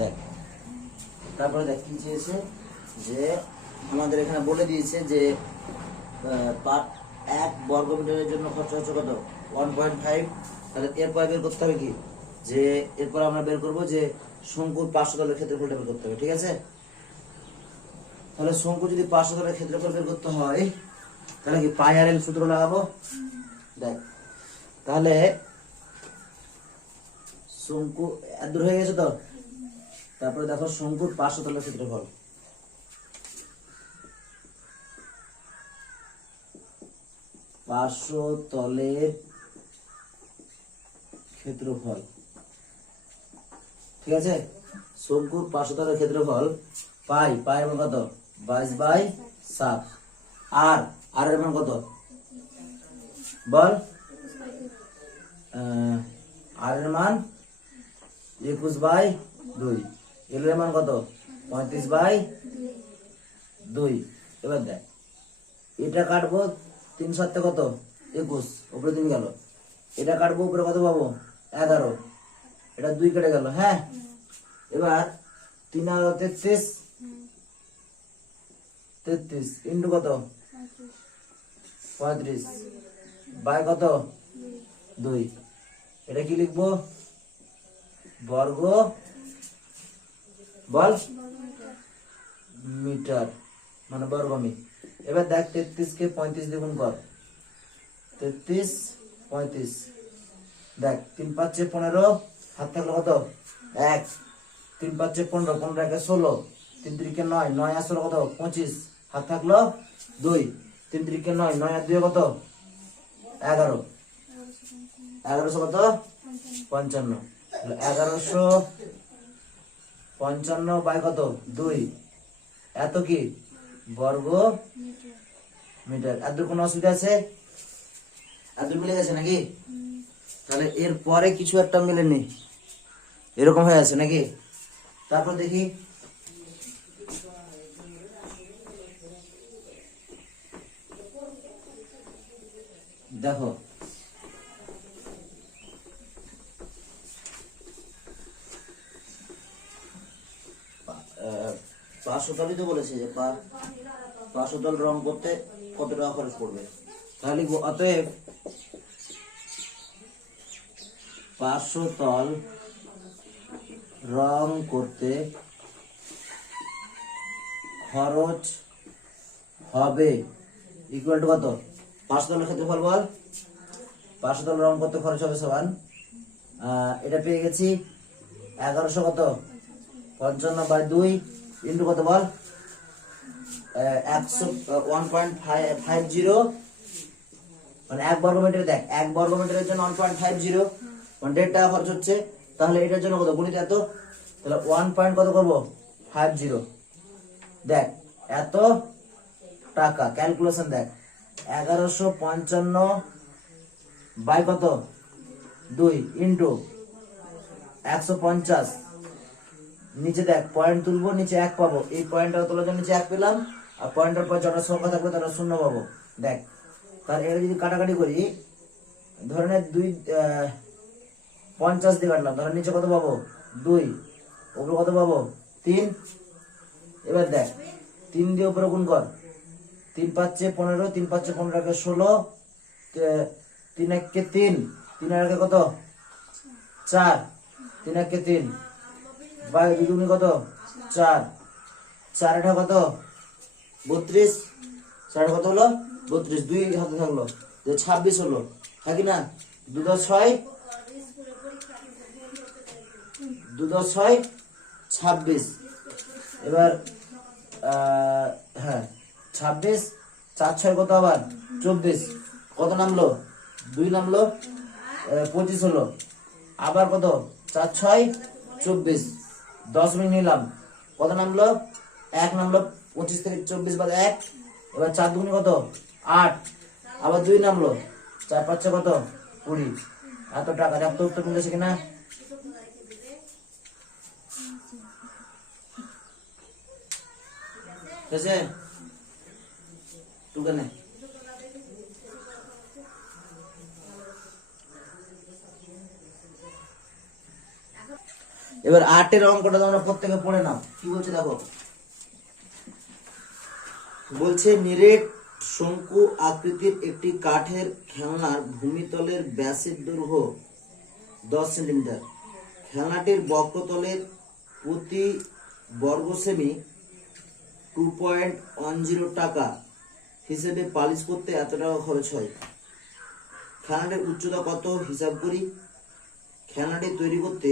দেখ তারপরে দেখ কি চেয়েছে যে আমাদের এখানে বলে দিয়েছে যে পার্ট 1 বর্গ মিটারের জন্য খরচ হচ্ছে কত 1.5। তাহলে এরপর বের করতে হবে কি যে এরপর আমরা বের করব যে শঙ্কুর পার্শ্বতলের ক্ষেত্রফলটা বের করতে হবে, ঠিক আছে? তাহলে শঙ্কু যদি পার্শ্বতলের ক্ষেত্রফল বের করতে হয় তাহলে কি পাই আর এল সূত্র লাগাবো। দেখ তাহলে শঙ্কু দূর হয়ে গেছে তো, তারপরে দেখো শঙ্কুর পার্শ্বতলের ক্ষেত্রফল। পার্শ্বতলের ক্ষেত্রফল, ঠিক আছে? শঙ্কুর পার্শ্বতলের ক্ষেত্রফল পাই এর মান কত 22/7 আর এর মান কত বল? আর এর মান 21/2, এল এর মান কত 35/2। এবার দেখ এটা কাটবো 3 7 কত 21, উপরে 3 গেল। এটা কাটবো উপরে কত পাবো 11, এটা 2 কেটে গেল। হ্যাঁ, এবার 3 আর 33 ইন্টু কত 35 বাই কত 2। এটা কি লিখবো বর্গ বল মিটার মানে বর্গমি। এবার দেখ 33 কে 35 দিয়ে গুণ কর, 33 35, দেখ 3 5 15, হাত থাকলো কত 1, 3 5 15, 15 1 16, 3 3 কে 9, 9 আর 16 কত 25, হাত থাকলো 2, 3 3 কে 9, 9 আর 2 কত 11, 1100 কত 55, 1155 বাই কত 2, এত কি বর্গ মিটার। এত কোনো অসুবিধা আছে? এত মিলে গেছে নাকি? তাহলে এর পরে কিছু একটা মিলেনি, এরকম হয়ে আছে নাকি? তারপর দেখি দেখো পার্শ্বতলই তো বলেছে যে পার্শ্বতল রং করতে কত টাকা খরচ পড়বে। তাহলে লিখবো অতএব পার্শ্বতল রং করতে খরচ হবে ইকুয়াল টু কত পার্শ্বতলের ক্ষেত্রফল বল। পার্শ্বতল রং করতে খরচ হবে সমান এটা পেয়ে গেছি 1100 কত 55/2 ইন্টু কত বল 1.50 মানে 1 বর্গ মিটারে। দেখ 1 বর্গ মিটারের জন্য 1.50 মানে 1.5 টাকা খরচ হচ্ছে। তাহলে এটার জন্য কত গুণিত এত, তাহলে 1 পয়েন্ট কত করবো 50। দেখ এত টাকা ক্যালকুলেশন দেখ 1155 বাই কত 2 ইন্টু 150, নিচে দেখ পয়েন্ট তুলবো নিচে 1 পাবো, এই পয়েন্টটা তোলার জন্য নিচে 1 পেলাম, আর পয়েন্টের পর যত সংখ্যা থাকবে তত 0 পাবো। দেখ তাহলে এটা যদি কাটাকাটি করি ধরে নে 2 50 দিয়ে কাটলাম, তাহলে নিচে কত পাবো 2, উপরে কত পাবো 3। এবার দেখ 3 দিয়ে উপরে গুণ কর, 3 5 15, 3 5 15 কে 16, 3 1 কে 3, 3 আর কে কত 4, 3 1 কে 3 বাই 2 দুগুণে কত 4, 4 এটা কত 32, 4 কত হলো 32, 2 হাতে থাকলো যে 26 হলো, থাকি না 2 10 6, 2 10 6 26। এবার হ্যাঁ 26, 4 6 কত আবার 24, কত নামলো 2 নামলো 25 হলো, আবার কত 4 6 24, 10 মিনিট নিলাম, কত নামলো 1 নামলো, 25 থেকে 24 বাদ 1, এবার 4 দুগুণে কত 8, আবার 2 নামলো, 4 5 কত 20। এত টাকা দেখ তো উত্তর মিলেছে কিনা। ঠিক আছে টুকানে এবার 8-এর অঙ্কটা তোমরা প্রত্যেকে পড়ে নাও। কি বলছে দেখো, বলছে নিরেট শঙ্কু আকৃতির একটি কাঠের খেলনার ভূমিতলের ব্যাসের দৈর্ঘ্য 10 সেন্টিমিটার। খেলনাটির বক্রতলের প্রতি বর্গ সেমি 2.10 টাকা হিসেবে পালিশ করতে এত টাকা খরচ হয়। খেলনাটির উচ্চতা কত হিসাব করি। খেলনাটি তৈরি করতে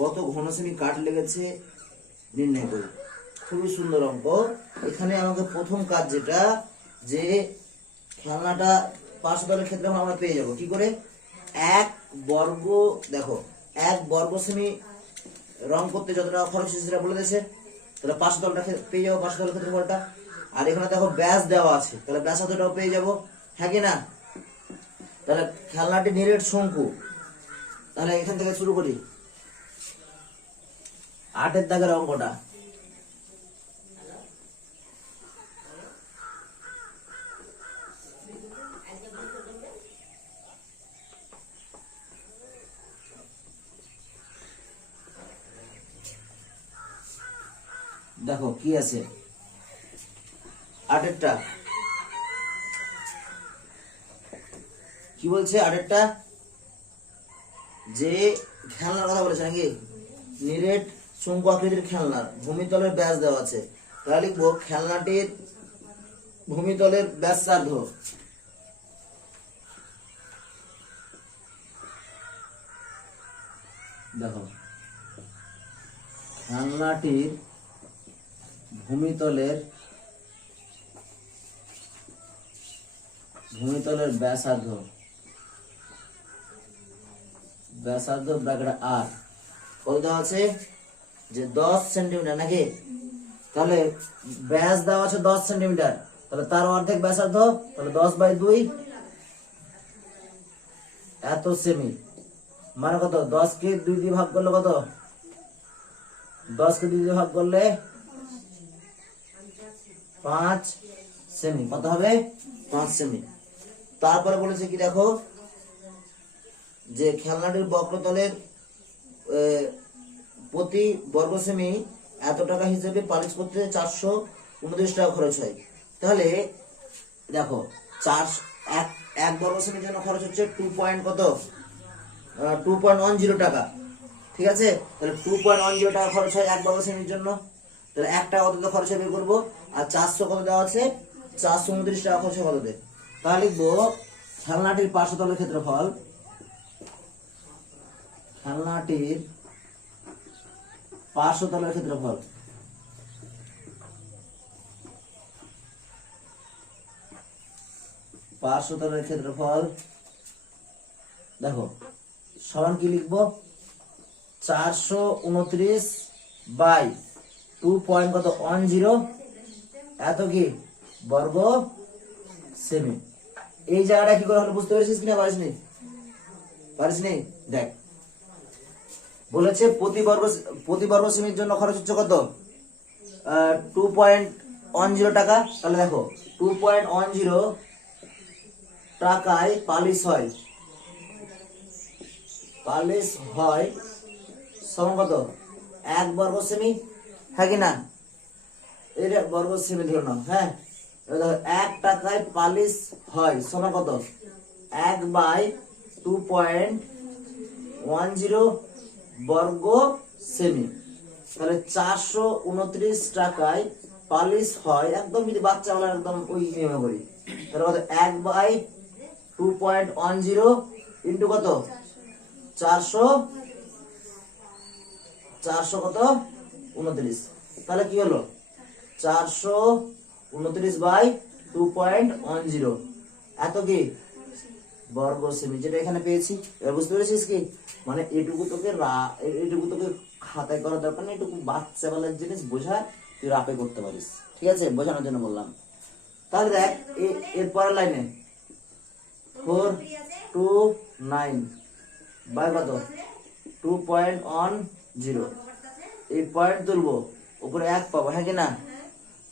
কত ঘন সেমি কাঠ লেগেছে নির্ণয় করি। খুবই সুন্দর অঙ্ক। এখানে আমাকে প্রথম কাজ যেটা, যে খেলনাটা পার্শ্বতলের ক্ষেত্রে আমরা পেয়ে যাব কি করে, 1 বর্গ, দেখো 1 বর্গ সেমি রং করতে যত টাকা খরচ হয়েছে সেটা বলে দিয়েছে, তাহলে পার্শ্বতলটা পেয়ে যাবো, পার্শ্বতলের ক্ষেত্রফলটা। আর এখানে দেখো ব্যাস দেওয়া আছে, তাহলে ব্যাসার্ধটাও পেয়ে যাবো, হ্যাঁ কি না। তাহলে খেলনাটি নিরেট শঙ্কু, তাহলে এখান থেকে শুরু করি 8-এর দাগের অঙ্কটা। দেখো কি আছে 8-এরটা, কি বলছে 8-এরটা, যে খেলনার কথা বলেছে নাকি, নিরেট শঙ্কু আকৃতির খেলনার ভূমিতলের ব্যাস দেওয়া আছে, তাহলে লিখবো খেলনাটির ভূমিতলের ব্যাসার্ধ দেখো খেলনাটির ভূমিতলের ব্যাসার্ধ ব্র্যাকেট আর কত দেওয়া আছে, যে 10 সেন্টিমিটার নাকি। তাহলে ব্যাস দেওয়া আছে 10 সেন্টিমিটার, তাহলে তার অর্ধেক ব্যাসার্ধ, তাহলে 10/2 এত সেমি, মানে কত, 10 কে 2 দিয়ে ভাগ করলে কত, 10 কে 2 দিয়ে ভাগ করলে 5 সেমি, কত হবে 5 সেমি। তারপরে বলেছে কি দেখো, যে খেলনাটির বক্রতলের প্রতি বর্গ সেমি এত টাকা হিসেবে পালিশ করতে 429 টাকা খরচ হয়। তাহলে দেখো 1 বর্গ সেমির জন্য খরচ হচ্ছে 2.10 টাকা, ঠিক আছে। তাহলে 2.10 টাকা খরচ হয় 1 বর্গ সেমির জন্য, তাহলে 1 টাকা কত খরচ হবে বের করবো। আর 400 কত দেওয়া আছে, 429 টাকা খরচ কত দেবে, তাহলে লিখবো খেলনাটির পার্শ্বতলের ক্ষেত্রফল, খেলনাটির পার্শ্বতলের ক্ষেত্রফল দেখো সমান কি লিখবো, 429/2.10 এত কি বর্গ সেমি। এই জায়গাটা কি করে হলো বুঝতে পেরেছিস কিনা, পারিসনি? দেখ বলেছে প্রতি বর্গ সেমির জন্য খরচ হচ্ছে কত, 2.10 টাকা। তাহলে দেখো 2.10 টাকায় পালিশ হয় সমান কত, 1 বর্গ সেমি, হ্যাঁ কি না। এটা বর্গ সেমি ধরে নাও, হ্যাঁ। 1 টাকায় পালিশ হয় সমান কত, 1/2.10 বর্গ সেমি। তাহলে 429 টাকায় পালিশ হয়, একদম যদি বাচ্চা বলা একদম ওই নিয়মে করি, তাহলে কত, 1/2.10 ইন্টু কত, 400 কত 29, তাহলে কি হলো 429/2.10 এত কি বর্গ সেমি, যেটা এখানে পেয়েছি। এবার বুঝতে পেরেছিস কি, মানে এটুকু তোকে খাতায় করার দরকার নেই, এটুকু বাচ্চা বেলার জিনিস বোঝা তুই রাপে করতে পারিস, ঠিক আছে, বোঝানোর জন্য বললাম। তাহলে দেখ এর পরের লাইনে 429 বাই কত 2.10, এই পয়েন্ট তুলবো, উপরে 1 পাবো, হ্যাঁ কি না।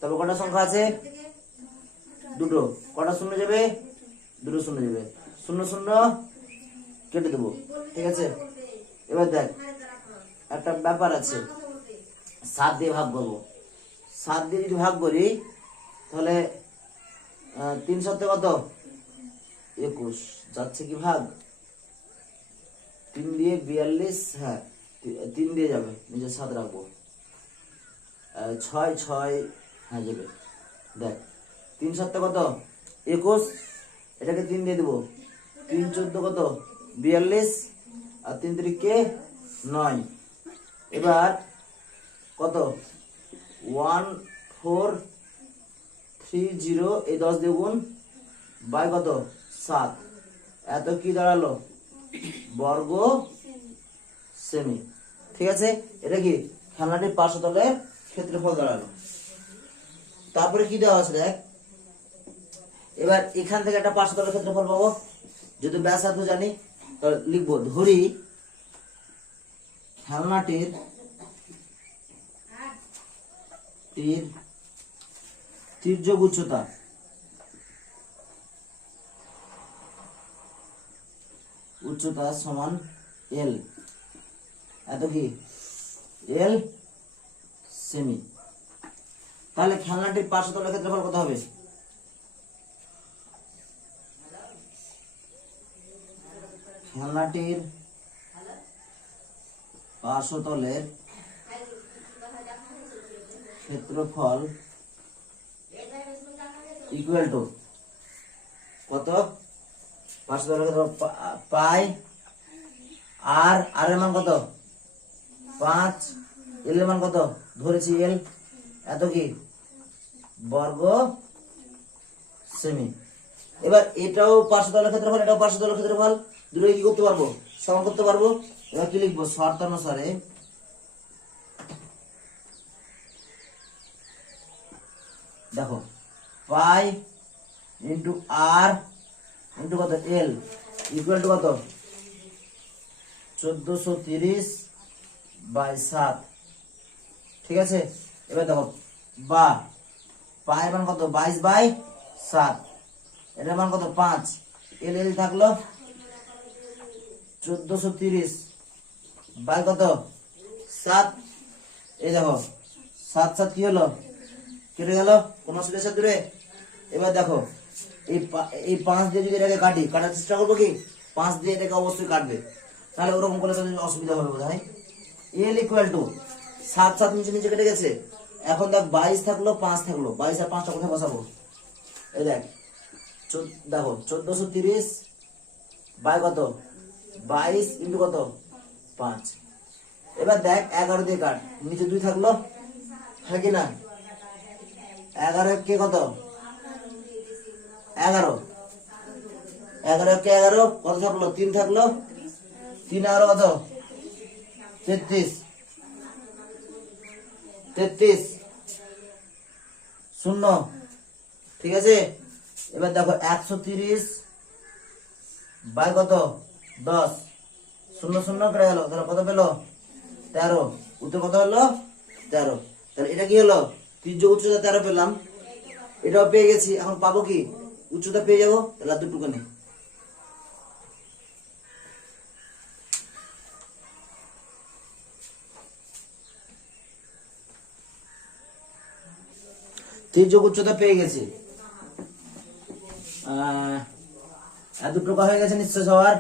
তবে কটা সংখ্যা আছে, দুটো, কটা শূন্য যাবে, দুটো শূন্য যাবে, 0 0 কেটে দেবো, ঠিক আছে। এবার দেখ একটা ব্যাপার আছে, 7 দিয়ে ভাগ করবো। 7 দিয়ে যদি ভাগ করি তাহলে 3 7 কত, 21 যাচ্ছে কি ভাগ, 3 দিয়ে 42, হ্যাঁ 3 দিয়ে যাবে, নিচে 7 রাখবো, 6 6, হ্যাঁ যাবে। দেখ 3 7 কত, 21, এটাকে 3 দিয়ে দেবো, 3 14 কত, 42, আর 3 3 9। এবার কত, 1 4 3 0, এই 10 দিয়ে গুণ বাই কত 7, এত কি দাঁড়ালো, বর্গ সেমি। ঠিক আছে, এটা কি খেলনাটির পার্শ্বতলের ক্ষেত্রফল দাঁড়ালো। তারপরে কি দেওয়া আছে দেখ, এবার এখান থেকে একটা পার্শ্বতলের ক্ষেত্রফল পাবো, যদি ব্যাসার্ধ জানি তাহলে লিখবো, ধরি খেলনাটির তির্যক উচ্চতা সমান এল, এত কি এল সেমি। তাহলে খেলনাটির পার্শ্বতলের ক্ষেত্রফল কত হবে, খেলনাটির পার্শ্বতলের ক্ষেত্রফল ইকুয়াল টু কত, পার্শ্বতলের ক্ষেত্রফল পাই আর এর মান কত 5, এল এর মান কত ধরেছি এল, এত কি বর্গ সেমি। এবার এটাও পার্শ্বতলের ক্ষেত্রফল, এটাও পার্শ্বতলের ক্ষেত্রফল, দুটোই কি করতে পারবো, সমান করতে পারবো। এবার কি লিখবো, শর্ত অনুসারে দেখো পাই ইন্টু আর ইন্টু কত এল ইকুয়াল টু কত 1430/7। ঠিক আছে, এবার দেখো বা পাই মান কত 22/7, এটার মান কত 5, এল এল থাকলো 1430 বাই কত 7, এই দেখো 7 7 কি হলো, কেটে গেল, কোন অসুবিধা দূরে। এবার দেখো এই 5 দিয়ে যদি এটাকে কাটি, কাটার চেষ্টা করবো কি 5 দিয়ে এটাকে অবশ্যই কাটবে, তাহলে ওরকম করলে তো অসুবিধা হবে বোধ হয়। এল ইকুয়াল টু 7 7 নিচে নিচে কেটে গেছে, এখন দেখ 22 থাকলো 5 থাকলো, 22 আর 5টা কোথায় বসাবো, এই দেখ দেখো 1430 বাই কত 22 ইন্টু কত 5। এবার দেখ 11 দিয়ে কাট, নিচে 2 থাকলো, হ্যাঁ কি না, 11 কে কত 11, 11 কে 11 কত থাকলো 3 থাকলো, 3 আর কত 33 শূন্য। ঠিক আছে, এবার দেখো 130 বাই কত 10, শূন্য শূন্য কেটে গেল, তাহলে কত পেলো 13, উত্তর কত হলো 13। তাহলে এটা কি হলো, তির্যক উচ্চতা 13 পেলাম, এটাও পেয়ে গেছি, এখন পাবো কি উচ্চতা পেয়ে যাবো, তাহলে আর দুটুকু নেই। তির্যক উচ্চতা পেয়ে গেছি, এতটুকু হয়ে গেছে নিশ্চয় সবার।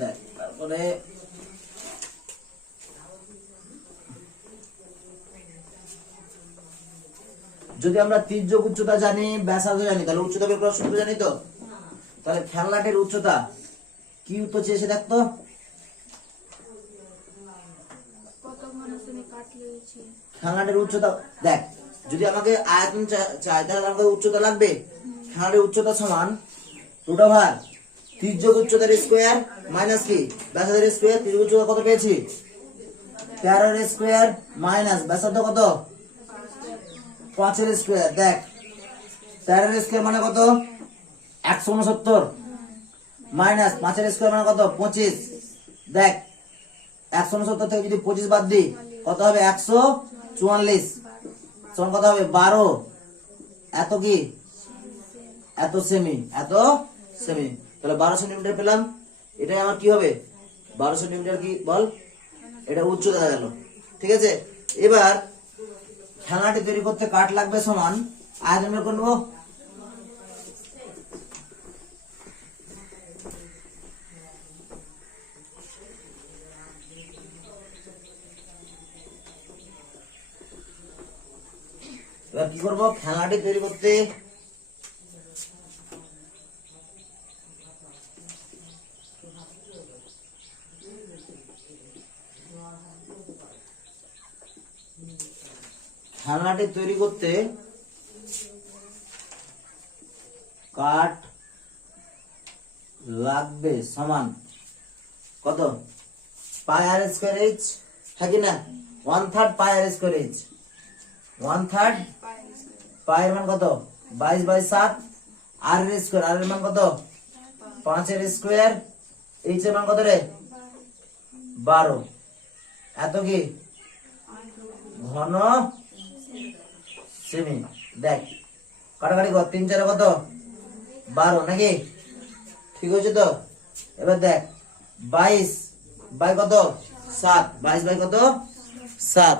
দেখ তারপরে যদি আমরা তির্যক উচ্চতা জানি, ব্যাসার্ধ জানি, তাহলে উচ্চতা বের করার সূত্র জানি তো। তাহলে খেলনাটির উচ্চতা কি উত্তর চেয়েছে দেখতো, খেলনাটির উচ্চতা দেখ, যদি আমাকে আয়তন চাই তাহলে আমাকে উচ্চতা লাগবে, খেলনাটির উচ্চতা সমান রুট ওভার তির্যক উচ্চতার স্কয়ার মাইনাস কি ব্যাসার্ধের স্কয়ার। তির্যক উচ্চতা কত পেয়েছি 13 এর স্কয়ার মাইনাস ব্যাসার্ধ কত 5 এর স্কয়ার। দেখ 13 এর স্কয়ার মানে কত 169 মাইনাস 5 এর স্কয়ার মানে কত 25। দেখ 169 থেকে যদি 25 বাদ দিই কত হবে 144, সমান কত হবে 12, এত কি এত সেমি, এত সেমি। তাহলে 12 সেন্টিমিটার পেলাম, এটাই আমার কি হবে 12 সেন্টিমিটার কি বল এটা উচ্চতা গেল। ঠিক আছে, এবার খেলনাটি তৈরি করতে কাঠ লাগবে সমান আয়তন বের করে নেবো। এবার কি করবো, খেলনাটি তৈরি করতে কাঠ লাগবে সমান কত, পাই আর স্কোয়ার এইচ, থাকি না 1/3 পাই আর স্কোয়ার এইচ। 1/3 পাই এর মান কত 22/7, আর এর স্কোয়ার, আর এর মান কত 5 এর স্কোয়ার, এইচ এর মান কত রে 12। এত কি ঘন সেমি। দেখ কাটাকাটি কর, 3 4 কত 12 নাকি, ঠিক হয়েছে তো। এবার দেখ 22 বাই কত 7, 22 বাই কত 7।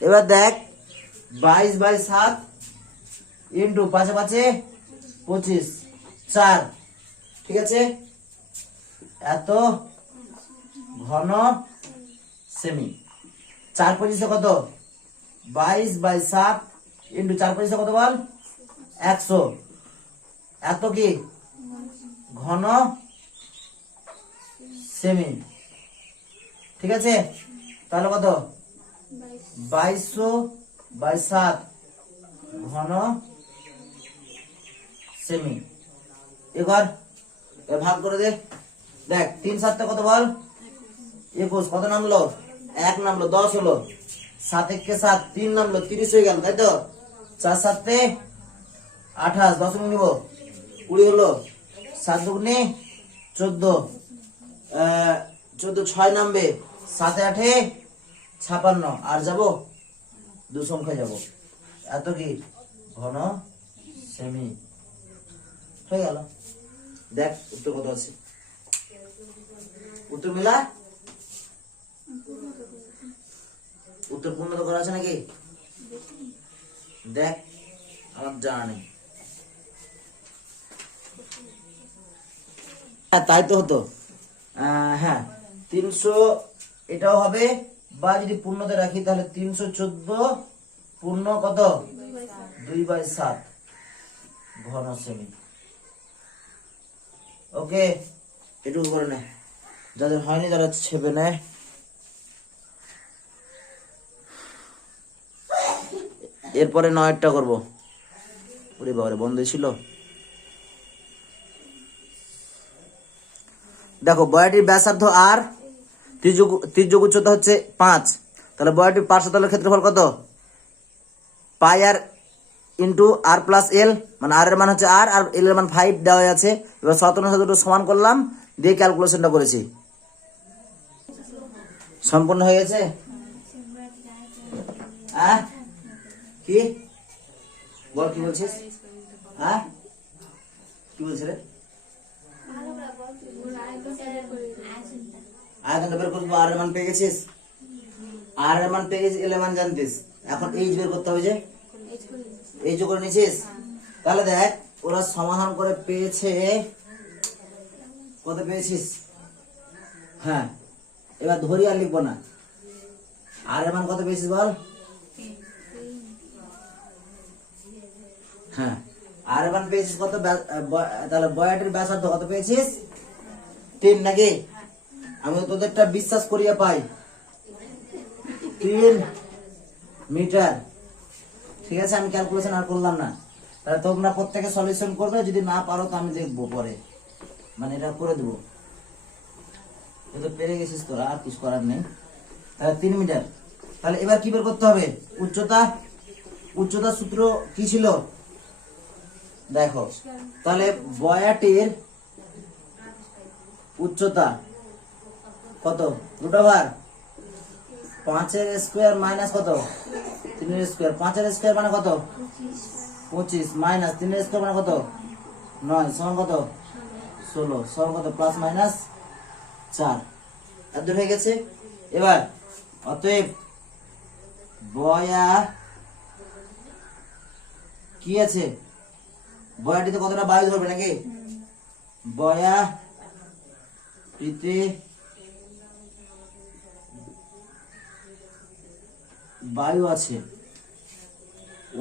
এবার দেখ 22/7 ইন্টু 5 5 25 4, ঠিক আছে। এত ঘন সেমি। 4 25 কত 22/7 ইন্টু 4 25 কত বল 100। এত কি ঘন সেমি, ঠিক আছে। তাহলে কত 2200/7 ঘন সেমি। এবার ভাগ করে দে। দেখ 3 7 কত বল 21, কত নামলো 1 নামলো, 10 হলো, 7 1 কে 7, 3 নামলো 30 হয়ে গেল, তাই তো। 4 7 28, 10 নিব 20 হলো, 7 2 14, 14 6 নামবে, 7 8 56, আর যাবো 2 সংখ্যা যাব। এত কি ঘন সেমি হয়ে গেল। দেখ উত্তর কত আছে, উত্তর মিলা, উত্তর পূর্ণ তো করা আছে নাকি, দেখ আমার জানা নেই। তাই তো হতো, হ্যাঁ 300 এটাও হবে, বা যদি পূর্ণতে রাখি তাহলে 314 পূর্ণ কত 2/7 ঘন সেমি। ওকে, এটুকু করে নেয়, যাদের হয়নি তারা ছেপে নেয়। এরপরে 9টা করবো। ওরে বাবারে বন্ধ ছিল। দেখো বয়াটির ব্যাসার্ধ আর, ত্রিজ্যক উচ্চতা হচ্ছে 5, তাহলে বয়াটির পার্শ্বতলের ক্ষেত্রফল কত পাই আর ইন্টু আর প্লাস এল, মানে আর এর মান হচ্ছে আর এল এর মান 5 দেওয়া আছে। এবার শতকরা দুটো সমান করলাম, দিয়ে ক্যালকুলেশনটা করেছি। সম্পূর্ণ হয়ে গেছে। হ্যাঁ কি বল, কি বলছিস, হ্যাঁ কি বলছিস রে, আয়তনটা বের করবো, আর এর মান পেয়ে গেছিস, আর এর মান পেয়ে গেছিস, এল এর মান জানতিস, এখন এইচ বের করতে হবে, যে এইচ করে নিছিস। তাহলে দেখ ওরা সমাধান করে পেয়েছে কত পেয়েছিস, হ্যাঁ এবার ধরি আর লিখবো না, আর এর মান কত পেয়েছিস বল, হ্যাঁ আর এর মান পেয়েছিস কত, তাহলে বয়াটির ব্যাসার্ধ কত পেয়েছিস 3 নাকি। আমি তোদেরটা বিশ্বাস করিয়া পাই 3 মিটার, ঠিক আছে। আমি ক্যালকুলেশন আর করলাম না, তাহলে তোমরা প্রত্যেকে সলিউশন করবে, যদি না পারো তো আমি দেখবো পরে, মানে এটা করে দেবো। তো পেরে গেছিস তোরা, আর কিছু করার নেই। তাহলে 3 মিটার। তাহলে এবার কি বের করতে হবে, উচ্চতা, উচ্চতা সূত্র কি ছিল দেখো। তাহলে বয়াটির উচ্চতা কত, √5 5 এর স্কোয়ার মাইনাস কত 3 এর স্কোয়ার, 5 এর স্কোয়ার মানে কত 25, মাইনাস 3 এর স্কোয়ার মানে কত 9, সমান কত 16, সমান কত প্লাস মাইনাস 4। এত হয়ে গেছে। এবার অতএব বয়া কি আছে, বয়াটিতে কতটা বায়ু ধরবে নাকি, বয়াটিতে বায়ু আছে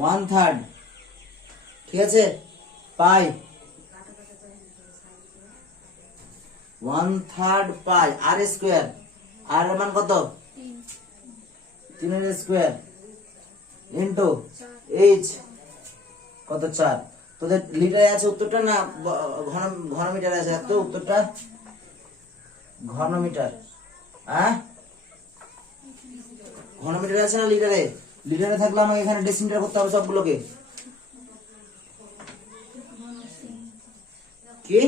1/3, ঠিক আছে, পাই 1/3 পাই আর স্কোয়ার, আর এর মান কত 3 স্কোয়ার ইন্টু এইচ কত 4। তোদের লিটারে আছে উত্তরটা না ঘন মিটারে আছে, এত উত্তরটা ঘন মিটার, হ্যাঁ ঘন মিটারে আছে না লিটারে, লিটারে থাকলে আমাকে এখানে ডেসিমিটার করতে হবে সবগুলোকে, কি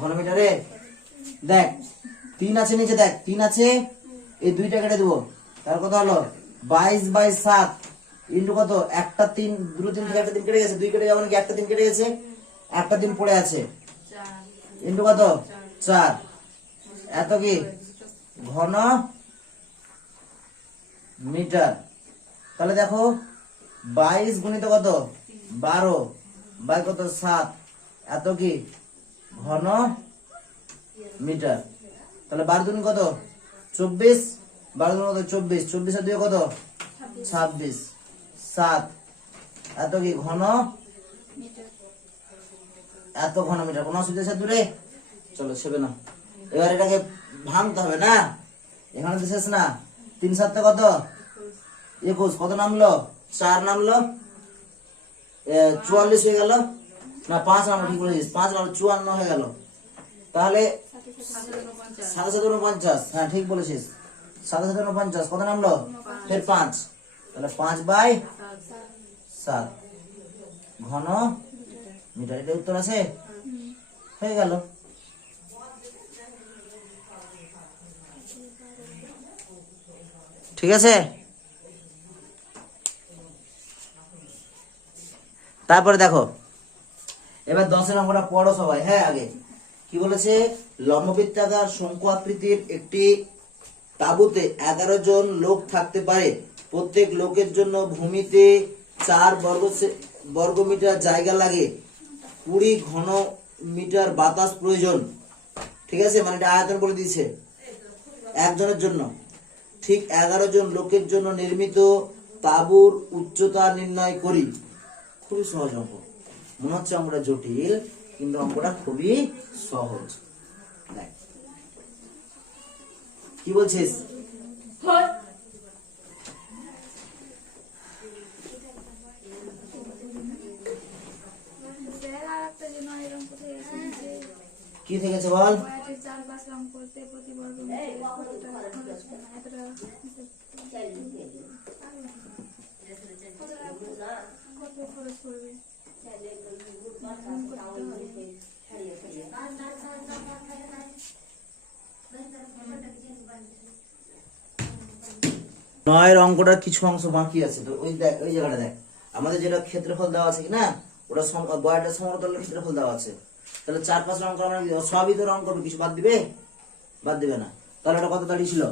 ঘন মিটারে, দেখ 3 আছে নিচে, দেখ 3 আছে, এই 2টা কেটে দেবো, তার কথা হলো 22/7 ইন্টু কত, একটা 3 দুটো 3 থেকে একটা 3 কেটে গেছে, 2 কেটে যাবে নাকি, একটা 3 কেটে গেছে, একটা 3 পড়ে আছে, ইন্টু কত 4, এত কি ঘন মিটার। তাহলে দেখো 22 গুণিত কত 12 বাই কত 7, এত কি ঘন মিটার। তাহলে 12 দুগুণ কত 24, 12 দুগুণ কত 24, 24 আর 2 কত 26, 7 এত কি ঘন, এত ঘন মিটার। কোনো অসুবিধা আছে দূরে, চলো সেবে না, এবার এটাকে ভাঙতে হবে না, এখানে তো শেষ না, 3 7 কত 21, কত নামলো 4 নামলো, 44 হয়ে গেল না, 5 নামলো, ঠিক বলেছিস 5 নামলো 54 হয়ে গেল। তাহলে 750, হ্যাঁ ঠিক বলেছিস 750, কত নামলো ফের 5, তাহলে 5/7 ঘন মিটার, এটা উত্তর আছে, হয়ে গেল। ঠিক আছে, তারপরে দেখো এবার 10 অঙ্কটা পড়ো সবাই, হ্যাঁ আগে কি বলেছে, লম্ববৃত্তাকার শঙ্কু আকৃতির একটি তাঁবুতে 11 জন লোক থাকতে পারে, প্রত্যেক লোকের জন্য ভূমিতে 4 বর্গমিটার জায়গা লাগে, 20 ঘন মিটার বাতাস প্রয়োজন, ঠিক আছে, মানে এটা আয়তন বলে দিয়েছে একজনের জন্য, ঠিক 11 জন লোকের জন্য নির্মিত তাঁবুর উচ্চতা নির্ণয় করি। খুবই সহজ অঙ্ক, মনে হচ্ছে অঙ্কটা জটিল কিন্তু অঙ্কটা খুবই সহজ। দেখ কি বলছিস, কি থেকেছে বল, নয়ের অঙ্কটার কিছু অংশ বাকি আছে, তো ওই দেখ ওই জায়গাটা দেখ, আমাদের যেটা ক্ষেত্রফল দেওয়া আছে কি না, ওটা বয়াটের সমতলের ক্ষেত্রফল দেওয়া আছে, তাহলে 4-5 অঙ্ক আমরা সবই তো অঙ্ক করবো, কিছু বাদ দিবে, বাদ দিবে না। তাহলে ওটা কত দাঁড়িয়েছিল,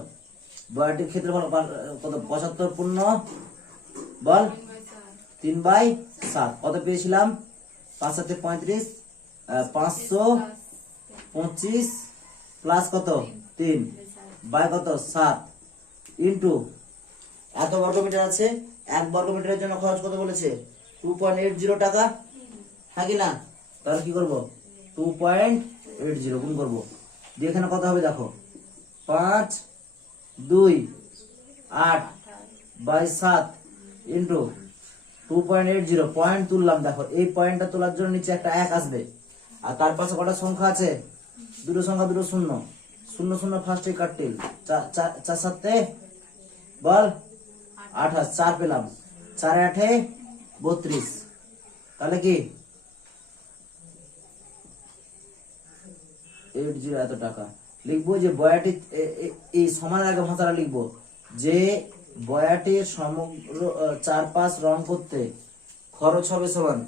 বয়াটির ক্ষেত্রফল কত 75 পূর্ণ বল 3/7, কত পেয়েছিলাম 5 7 35, 525 প্লাস কত 3 বাই কত 7 ইন্টু এত বর্গমিটার আছে, 1 বর্গমিটারের জন্য খরচ কত বলেছে 2.80 টাকা, হ্যাঁ কি না, তাহলে কি করবো 2.80 গুণ করবো, দিয়ে এখানে কত হবে দেখো 5 2 8 বাই 7 ইন্টু 2.80, পয়েন্ট তুললাম, দেখো এই পয়েন্টটা তোলার জন্য নিচে একটা 1 আসবে, আর তার পাশে কটা সংখ্যা আছে, দুটো সংখ্যা, দুটো শূন্য, 0 0 ফার্স্টে কাটতিল, 4 7 বল 28, 4 পেলাম, 4 8 32, তাহলে কি 80 এত টাকা লিখবো, যে বয়াটি এই সমান আগে ভাষাটা লিখবো, যে বয়াটির সমগ্র 4-5 রং করতে খরচ হবে সমান,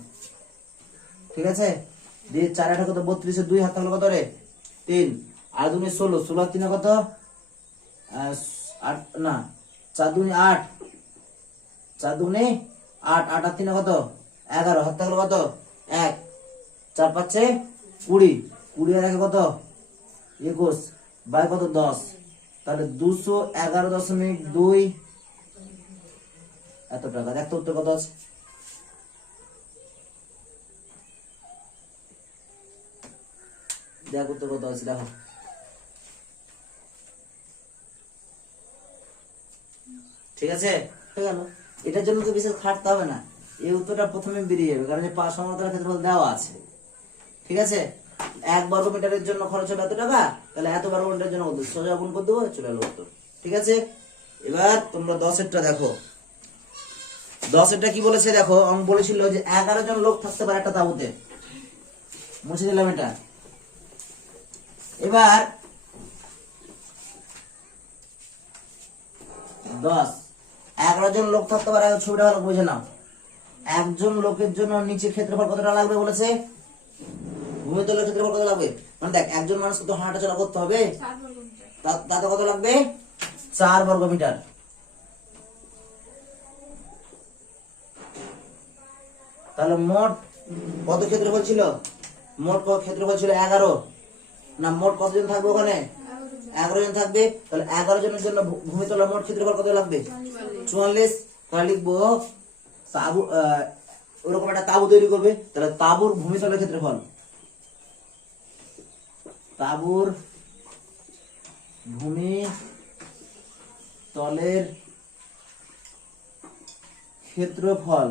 ঠিক আছে, দিয়ে 4 8 কত 32, 2 হাত থাকলে কত রে 3, আর 2 16, 16 আর 3 কত? 8 না, 4 2 8, 4 2 8, 8 আর 3 কত? 11, হাত থাকলো কত? 1, 4 5 20, 20 আর 1 কত? 21, বাই কত? 10। তাহলে 211.2 এত টাকা। দেখ তো উত্তর কত আছে। দেখ উত্তর কত আছে, দেখো। ঠিক আছে, হয়ে গেল। এটার জন্য তো বিশেষ খাটতে হবে না, এই উত্তরটা প্রথমে বেরিয়ে যাবে, কারণ সমান্তরাল ক্ষেত্রফল দেওয়া আছে। ঠিক আছে, 1 বর্গ মিটারের জন্য খরচ হবে এত টাকা, তাহলে এত বর্গ মিটারের জন্য কত? সোজা গুণ করে দেবো, চলে এলো উত্তর। ঠিক আছে, এবার তোমরা 10-এরটা দেখো। 10-এরটা কি বলেছে দেখো। আমি বলেছিল যে 11 জন লোক থাকতে পারে একটা তাঁবুতে, মুছে দিলাম এটা। এবার 10, 11 জন লোক থাকতে পারে। ছবিটা ভালো বুঝে নাও। একজন লোকের জন্য নিচে ক্ষেত্রফল কতটা লাগবে বলেছে? ভূমিতলের ক্ষেত্রফল কত লাগবে? মানে দেখ, একজন মানুষকে তো হাঁটা চলা করতে হবে, তাতে কত লাগবে? 4 বর্গ মিটার। তাহলে মোট কত ক্ষেত্রফল ছিল? মোট ক্ষেত্রফল ছিল 11 না, মোট কতজন থাকবে ওখানে? 11 জন থাকবে। তাহলে 11 জনের জন্য ভূমিতলের মোট ক্ষেত্রফল কত লাগবে? 44। তাহলে লিখবো তাবু, ওরকম একটা তাবু তৈরি করবে, তাহলে তাবুর ভূমিতলের ক্ষেত্রফল, তাবুর ভূমিতলের ক্ষেত্রফল,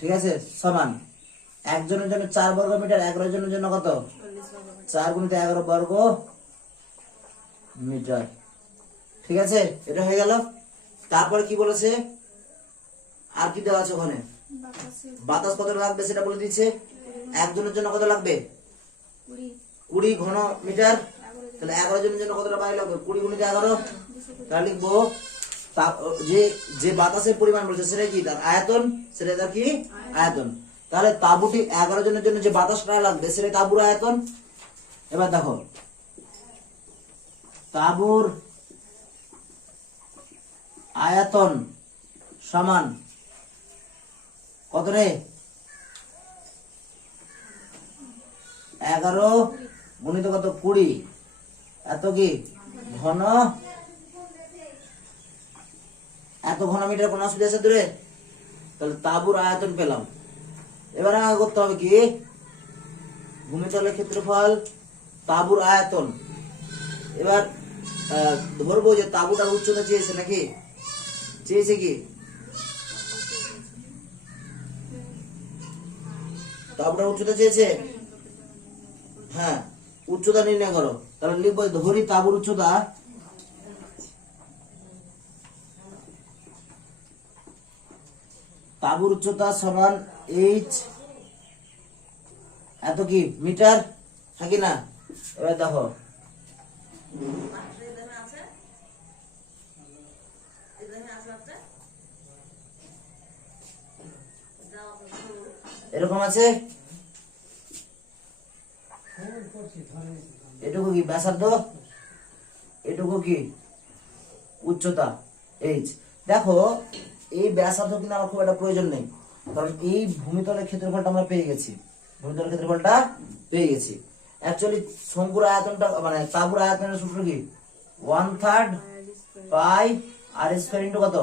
ঠিক আছে, সমান একজনের জন্য 4 বর্গ মিটার, 11 জনের জন্য কত? 4 × 11 বর্গ মিটার। ঠিক আছে, এটা হয়ে গেল। তারপরে কি বলেছে? আর কি দেওয়া আছে ওখানে? বাতাস কত লাগবে সেটা বলে দিচ্ছে। একজনের জন্য কত লাগবে? 20 ঘন মিটার। তাহলে 11 জনের জন্য কতটা বায়ু লাগবে? 20 × 11। তাহলে লিখবো যে যে বাতাসের পরিমাণ বলছে সেটা কি? তার আয়তন। সেটা তার কি? আয়তন। তাহলে তাঁবুটি 11 জনের জন্য যে বাতাসটা লাগবে সেটা তাঁবুর আয়তন। এবার দেখো, তাঁবুর আয়তন সমান কত রে? 11 গুণিত কত? 20, এত কি ঘন, এত ঘন মিটার। কোন অসুবিধা আছে দূরে? তাহলে তাঁবুর আয়তন পেলাম। এবার আমাকে করতে হবে কি? ভূমিতলের ক্ষেত্রফল, তাঁবুর আয়তন। এবার ধরবো যে তাঁবুটার উচ্চতা চেয়েছে নাকি? চেয়েছে কি? তাঁবুটার উচ্চতা চেয়েছে। হ্যাঁ, উচ্চতা নির্ণয় করো। তাহলে লিখবো, ধরি তাঁবুর উচ্চতা, তাঁবুর উচ্চতা সমান h এত কি মিটার, থাকি না? এবার দেখো, এরকম আছে। এটুকু কি ব্যাসার্ধ, এটুকু কি উচ্চতা h। দেখো, এই ব্যাসার্ধ কিন্তু আমার খুব একটা প্রয়োজন নেই, কারণ এই ভূমিতলের ক্ষেত্রফলটা আমরা পেয়ে গেছি। ভূমিতলের ক্ষেত্রফলটা পেয়ে গেছি। অ্যাকচুয়ালি শঙ্কুর আয়তনটা, মানে তাঁবুর আয়তনের সূত্র কি? 1/3 পাই আর স্কয়ার ইনটু কত?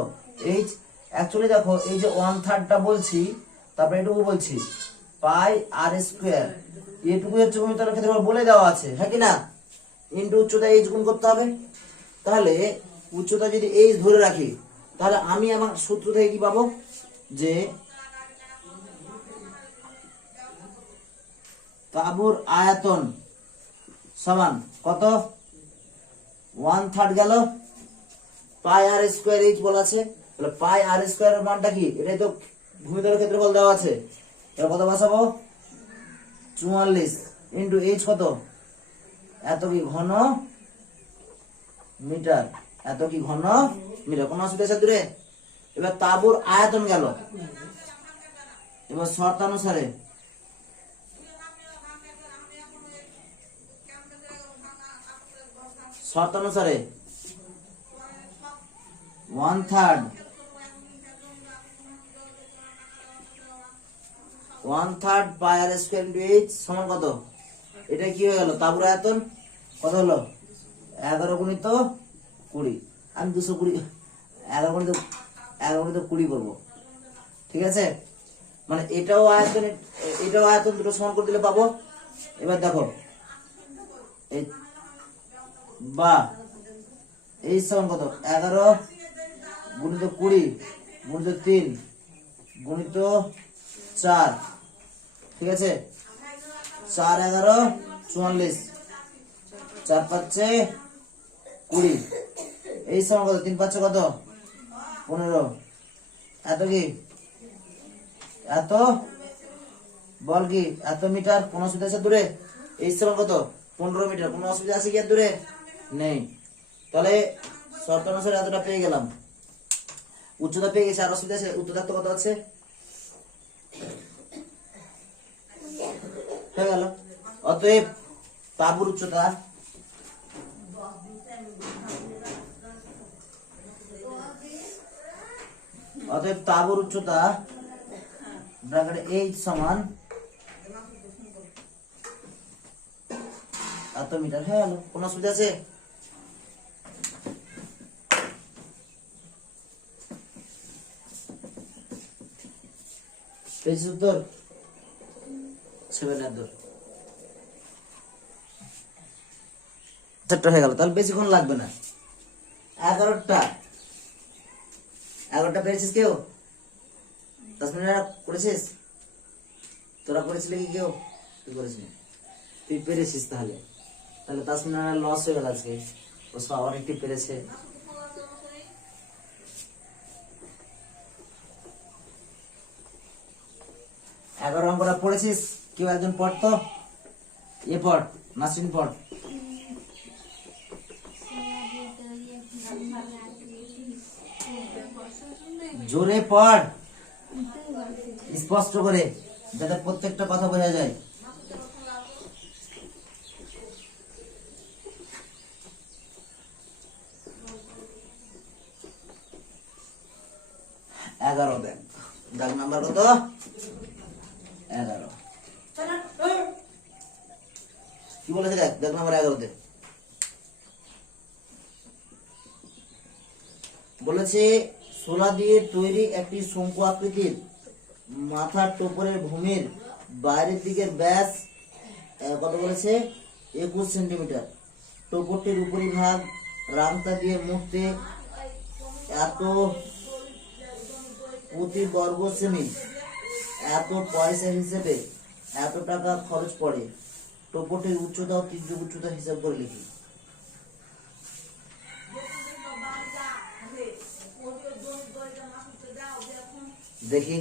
h। অ্যাকচুয়ালি দেখো, এই যে 1/3টা বলছি, তারপরে এটুকু বলছি পাই আর স্কয়ার, এটুকু হচ্ছে ভূমিতলের ক্ষেত্রফল বলে দেওয়া আছে, হ্যাঁ কি না? ইনটু উচ্চতা h গুণ করতে হবে। তাহলে উচ্চতা যদি h ধরে রাখি, তাহলে আমি আমার সূত্র থেকে কি পাবো? যে তাঁবুর আয়তন সমান কত? 1/3 গেল, পাই আর স্কয়ার h বলা আছে। তাহলে পাই আর স্কয়ার এর মানটা কি? এটাই তো ভূমিতলের ক্ষেত্রফল দেওয়া আছে। এবার কত বসাবো? 44 ইনটু h কত? এত কি ঘন মিটার, এত কি ঘন মিটার। কোন অসুবিধা আছে দূরে? এবার তাঁবুর আয়তন গেল। এবার শর্তানুসারে শর্ত অনুসারে 1/3 pi r square into H সমান কত? এটা কি হয়ে গেল? তাঁবুর আয়তন কত হলো? 11 গুণিত 20। আমি 220 11 গুণিত 20 করবো, ঠিক আছে? মানে এটাও আয়তন দুটো সমান করে দিলে পাবো। এবার দেখো এই বা এই সমান কত? 11 গুণিত 20 গুণিত 3 গুণিত 4, ঠিক আছে? 4 11 44, 4 5 20, এই সমান কত? 3 5 কত? 15। এত কি? এত বল কি? এত মিটার। কোন অসুবিধা আছে দূরে? এই সমান কত? 15 মিটার। কোন অসুবিধা আছে কি আর দূরে? নেই। তাহলে শর্ত অনুসারে এতটা পেয়ে গেলাম, উচ্চতা পেয়ে গেছে। আর অসুবিধা আছে? উচ্চতা তো কত আছে? হয়ে গেল। অতএব তাঁবুর উচ্চতা ব্র্যাকেট এইচ সমান এত মিটার। হয়ে গেল। কোন অসুবিধা আছে? পেয়েছিস উত্তর? 7 এর দূর হয়ে গেল। তাহলে বেশিক্ষণ লাগবে না। 11টা পেয়েছিস কেউ? তাসমিনা করেছিস? তোরা করেছিলি কি কেউ? তুই করেছিস? তুই পেরেছিস। তাহলে তাসমিনা লস হয়ে গেল আজকে। ও আবার একটি পেরেছে। এগারো অঙ্কটা পড়েছিস কেউ? একজন পড় তো। এ পড়, নাসরিন পড়। জোরে পড়, স্পষ্ট করে, যাতে প্রত্যেকটা কথা বোঝা যায়। এগারো দেখ, দাগ নাম্বার কত? 11। কি বলেছে দেখ, দাগ নাম্বার 11তে বলেছে শোলা দিয়ে তৈরি একটি শঙ্কু আকৃতির মাথার টোপরের ভূমির বাইরের দিকের ব্যাস কত বলেছে? 21 সেন্টিমিটার। টোপরটির উপরিভাগ রাংতা দিয়ে মুড়তে এত প্রতি বর্গ সেমি এত পয়সা হিসেবে এত টাকা খরচ পড়ে। টোপরটির উচ্চতা ও তীর্যক উচ্চতা হিসাব করে লিখি। দেখি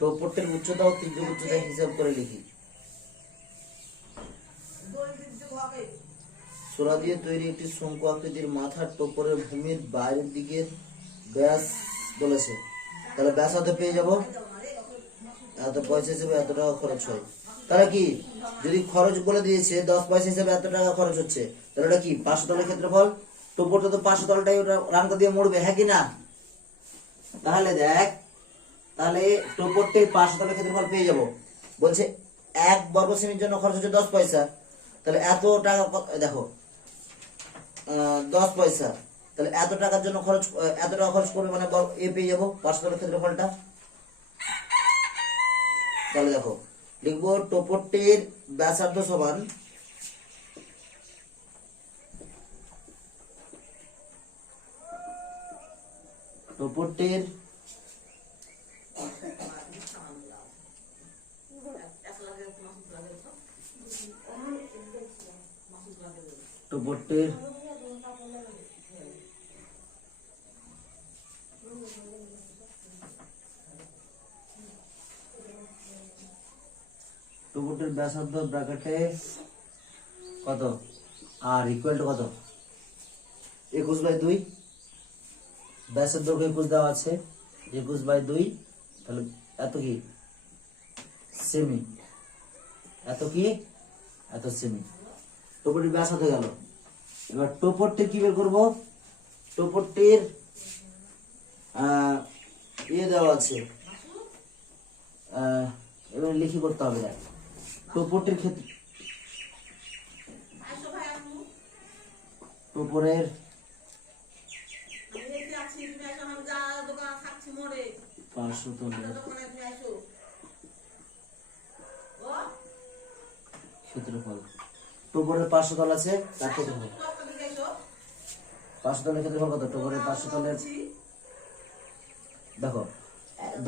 টোপরটির উচ্চতা ও তীর্যক উচ্চতা হিসাব করে লিখি। শোলা দিয়ে তৈরি একটি শঙ্কু আকৃতির মাথার টোপরের ভূমির বাইরের দিকের ব্যাস বলেছে। তাহলে ব্যাস হাতে পেয়ে যাব। এত পয়সা হিসেবে এত টাকা খরচ হয়। তাহলে কি, যদি খরচ বলে দিয়েছে 10 পয়সা হিসেবে এত টাকা খরচ হচ্ছে, তাহলে ওটা কি 500 তলের ক্ষেত্রফল? টোপরটা তো 500 তলটাই ওটা রাংটা দিয়ে মুড়বে, হ্যাঁ কি না? তাহলে দেখ, তাহলে টোপরটির 500 তলের ক্ষেত্রফল পেয়ে যাব। বলছে 1 বর্গ সেমির জন্য খরচ হচ্ছে 10 পয়সা। তাহলে এত টাকা দেখো 10 পয়সা, তাহলে এত টাকার জন্য এত টাকা খরচ করবে, মানে এ পেয়ে যাবো 500 তলের ক্ষেত্রফলটা। তাহলে দেখো লিখবো টোপরটির ব্যাসার্ধ সমান টোপরটির টোপরটির টোপরটির ব্যাসার্ধ ব্র্যাকেটে কত? আর ইকুয়াল টু কত? 21/2। ব্যাসের দৈর্ঘ্য 21 দেওয়া আছে, 21/2। তাহলে এত কি? সেমি। এত কি? এত সেমি। টোপরটির ব্যাসার্ধ গেল। এবার টোপরটির কি বের করবো? টোপরটির ইয়ে দেওয়া আছে, এবার লিখি করতে হবে। দেখ টোপরটির ক্ষেত্রে টোপরের পার্শ্বতলের ক্ষেত্রফল, টোপরের পার্শ্বতল আছে তার ক্ষেত্রফল। পার্শ্বতলের ক্ষেত্রফল কত? টোপরের পার্শ্বতলের দেখো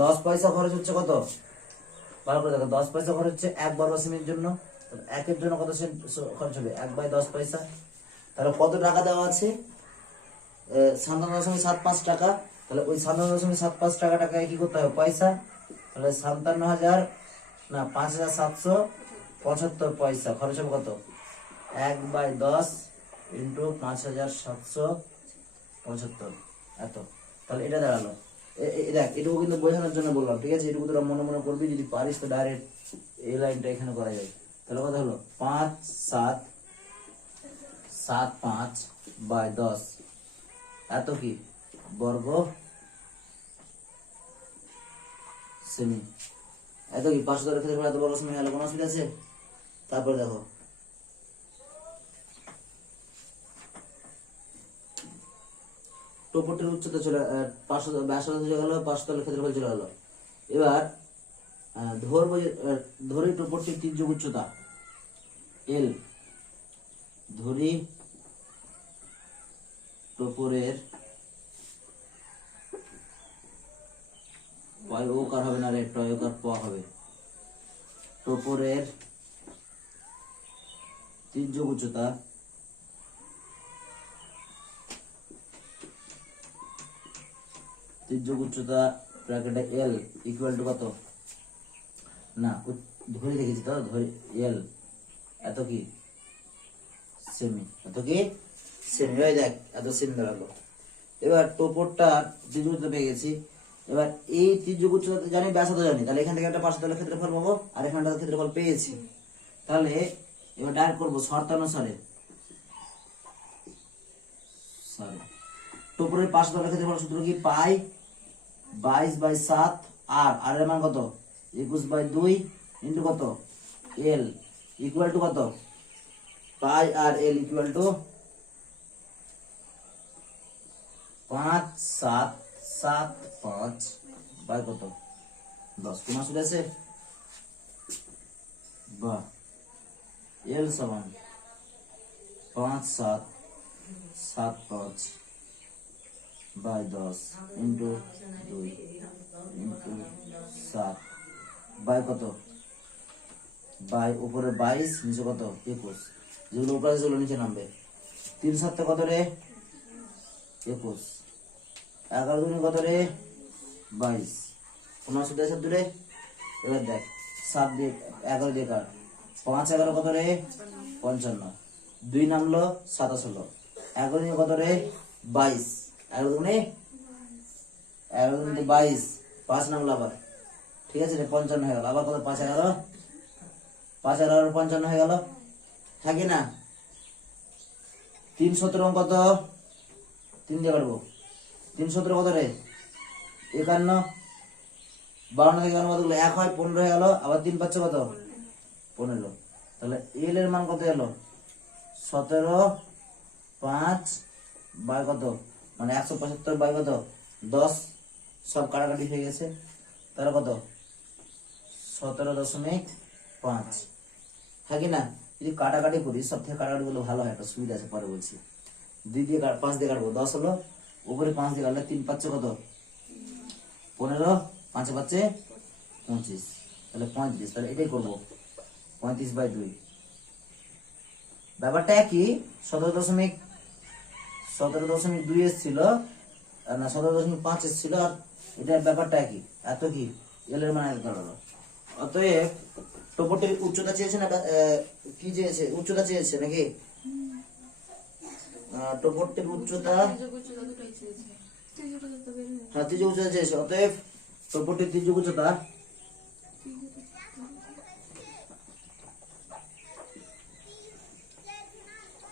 10 পয়সা খরচ হচ্ছে কত? ভালো করে দেখো, 10 পয়সা খরচ হচ্ছে 1 বর্গ সেমির জন্য। একের জন্য কত খরচ হবে? 1/10 পয়সা। তাহলে কত টাকা দেওয়া আছে? 57.75 টাকা। তাহলে ওই 57.75 টাকাটাকে কি করতে হবে? পয়সা। তাহলে 57,000 পয়সা খরচ হবে কত? 1/10 ইন্টু 5,775 এত। তাহলে এটা দাঁড়ালো। দেখ এটুকু কিন্তু বোঝানোর জন্য বললাম, ঠিক আছে? এটুকু তোরা মনে মনে করবি, যদি পারিস তো ডাইরেক্ট এই লাইনটা এখানে করা যায়। তাহলে কথা হলো 5,775/10 এত কি বর্গ সেমি। এত কি পার্শ্বতলের ক্ষেত্রফল এত বর্গ সেমি হলো, কোনো অসুবিধা আছে? তারপরে দেখো টোপরটির উচ্চতা চলে ব্যাসার্ধ চলে গেল, পার্শ্বতলের ক্ষেত্রফল চলে গেল। এবার ধরি টোপরটির তির্যক উচ্চতা এল। ধরি টোপরের ওকার হবে না রে, টয়কার প হবে। টোপরের তির্যক উচ্চতা ব্র্যাকেটে এল ইকুয়াল টু কত? না ধরে লিখেছি তো, ধরে এল এত কি সেমি। এত কি সেমি। ওই দেখ এত সেমি দাঁড়ালো। এবার টোপরটা তির্যক উচ্চতা পেয়ে গেছি। এবার এই তির্যক উচ্চতা জানি, ব্যাসার্ধ জানি, তাহলে এখান থেকে একটা পার্শ্বতলের ক্ষেত্রফল পাবো, আর এখানটা ক্ষেত্রফল পেয়েছি। তাহলে এবার ডাইরেক্ট করবো শর্তানুসারে। টোপরের পার্শ্বতলের ক্ষেত্রফল সূত্র কি? পাই 22/7 আর এর মান কত? 21/2 ইন্টু কত? এল ইকুয়াল টু কত? পাই আর এল ইকুয়াল টু 5,775 বাই কত? 10। কোন অসুবিধা আছে? বা এল সমান 5,775/10 ইন্টু 2 ইন্টু 7 বাই কত? বাই উপরে 22, নিচে কত? 21। যেগুলো উপরে আছে সেগুলো নিচে নামবে। 3 7 কত রে? 21। 11 দুগুণে কত রে? 22। কোন অসুবিধা আছে দূরে? এবার দেখ 7 দিয়ে 11 দিয়ে কাট। 5 11 কত রে? 55। 2 নামলো 27 হলো। 11 দিয়ে কত রে? 22। 11 দুগুণে 22। 5 নামলো আবার, ঠিক আছে রে, 55 হয়ে গেল। আবার কত? 5 11 55 হয়ে গেল, থাকি না? 3 17 কত? 3 দিয়ে কাটবো। 3 17 কত রে? 51। 52 থেকে 51 1 হয়, 15 হয়ে গেল। আবার 3 পাচ্ছে কত? 15। তাহলে এল এর মান কত এলো? 17/5 বাই কত? মানে 175 বাই কত? 10। সব কাটাকাটি হয়ে গেছে। তাহলে কত? 17.5। হ্যাঁ কি না? যদি কাটাকাটি করি, সব থেকে কাটাকাটি করলে ভালো হয়, একটা সুবিধা আছে, পরে বলছি। 2 দিয়ে 5 দিয়ে কাটবো, 10 হলো। উপরে 5 দিয়ে কাটলে 3 পাচ্ছে কত? 15। 5 পাচ্ছে 25, তাহলে 35। তাহলে এটাই করবো, 35/2। ব্যাপারটা একই। 17.2 এসেছিল, না 17.5 এসেছিল, আর এটার ব্যাপারটা একই। এত কি এল এর মান এত দাঁড়ালো। অতএব টোপরটির উচ্চতা চেয়েছে না, কি চেয়েছে? উচ্চতা চেয়েছে নাকি? টোপরটির উচ্চতা, হ্যাঁ তির্যক উচ্চতা চেয়েছে। অতএব টোপরটির তির্যক উচ্চতা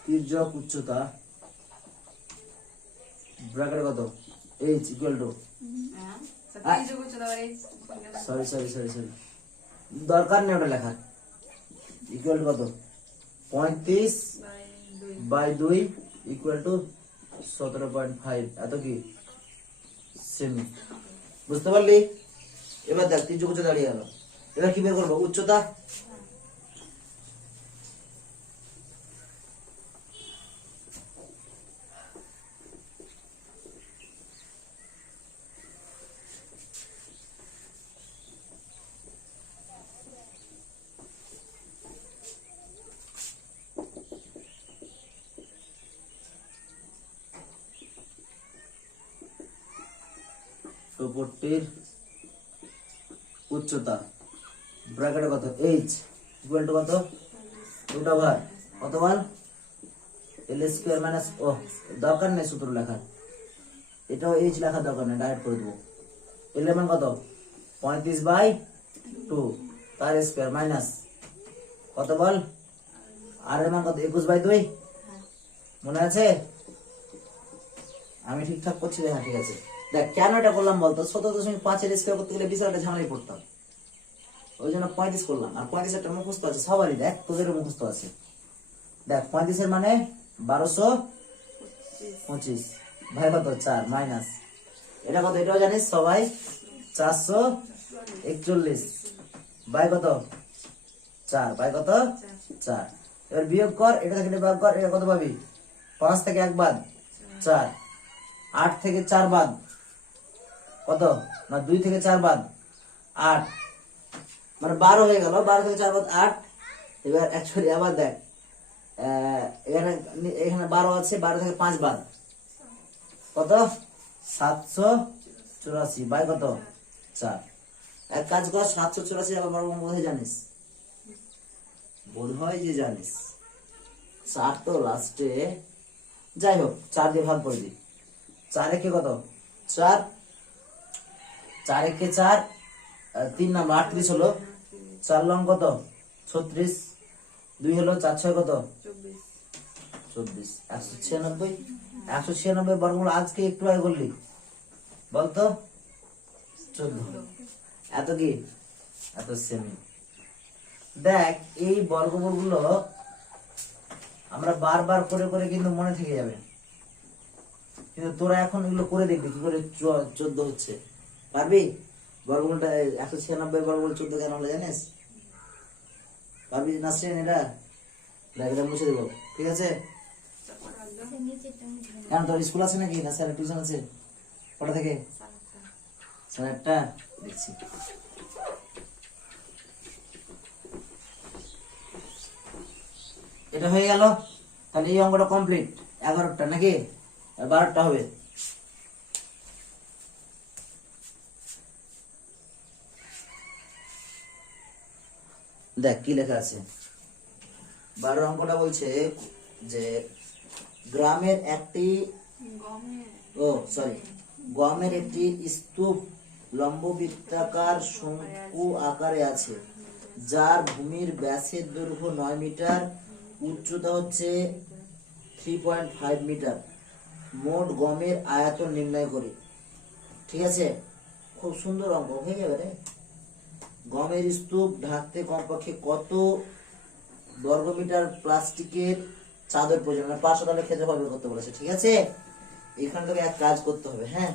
তির্যক উচ্চতা ব্র্যাকেটে কত H equal to sorry sorry sorry sorry দরকার নেই ওটা লেখার ইকুয়াল টু কত 35/2 ইকুয়াল টু 17.5 এত কি সেমি বুঝতে পারলি এবার দেখ তির্যক উচ্চতা দাঁড়িয়ে গেল এবার কি বের করবো উচ্চতা টপটির উচ্চতা ব্র্যাকেটে কত এইচ ইকুয়াল টু কত রুট ওভার কত বার এল স্কয়ার মাইনাস ও দরকার নেই সূত্র লেখার এটাও এইচ লেখার দরকার নেই ডাইরেক্ট করে দেবো এল এর মান কত 35/2 তার স্কয়ার মাইনাস কত বল আর এর মান কত 21/2 মনে আছে আমি ঠিকঠাক করছি হ্যাঁ ঠিক আছে দেখ কেন এটা করলাম বলতো 17.5 এর স্কয়ার করতে গেলে বিশাল একটা ঝামেলায় পড়তাম ওই জন্য 35 করলাম আর 35 একটা মুখস্থ আছে সবারই দেখ তোদেরও মুখস্থ আছে দেখ 35 এর মানে 1225 ভাই কত 4 মাইনাস এটা কত এটাও জানিস সবাই 441 ভাই কত 4 ভাই কত 4 এবার বিয়োগ কর এটা থেকে বিয়োগ কর এটা কত পাবি 5 থেকে 1 বাদ 4 8 থেকে 4 বাদ কত না 2 থেকে 4 বাদ 8 মানে 12 হয়ে গেল 12 থেকে 4 বাদ 8 এবার অ্যাকচুয়ালি আবার দেখ এখানে এখানে 12 আছে 12 থেকে 5 বাদ কত 784 বাই কত 4 এক কাজ কর 784 আবার বর্গমূল বোধহয় জানিস বোধহয় যে জানিস 4 তো লাস্টে যাই হোক 4 দিয়ে ভাগ করে দি 4 একে কত 4 4 একে 4 3 নাম্বার 38 হলো 4 লং কত 36 2 হলো 4 6 কত 24 196 বর্গমূল আজকে একটু আগে করলি বলতো 14 এত কি এত সেমি দেখ এই বর্গমূল গুলো আমরা বারবার করে করে কিন্তু মনে থেকে যাবে কিন্তু তোরা এখন এগুলো করে দেখবি কি করে 14 হচ্ছে পারবি বর্গমূলটা 196 বর্গমূল 14 কেন হলো জানিস পারবি নাসরিন এটা এটা মুছে দেবো ঠিক আছে কেন তোর স্কুল আছে নাকি না স্যার টিউশন আছে কটা থেকে স্যার একটা দেখছি এটা হয়ে গেল তাহলে এই অঙ্কটা কমপ্লিট 11টা নাকি 12টা হবে দেখ কি লেখা আছে 12 অঙ্কটা বলছে যে গ্রামের একটি গমের একটি স্তূপ লম্ববৃত্তাকার শঙ্কু আকারে আছে যার ভূমির ব্যাসের দৈর্ঘ্য 9 মিটার উচ্চতা হচ্ছে 3.5 মিটার মোট গমের আয়তন নির্ণয় করি ঠিক আছে খুব সুন্দর অঙ্ক হয়ে যাবে রে গমের স্তূপ ঢাকতে কমপক্ষে কত বর্গমিটার প্লাস্টিকের চাদর প্রয়োজন মানে 500 টাকার ক্ষেত্রফল বের করতে বলেছে ঠিক আছে এখান থেকে এক কাজ করতে হবে হ্যাঁ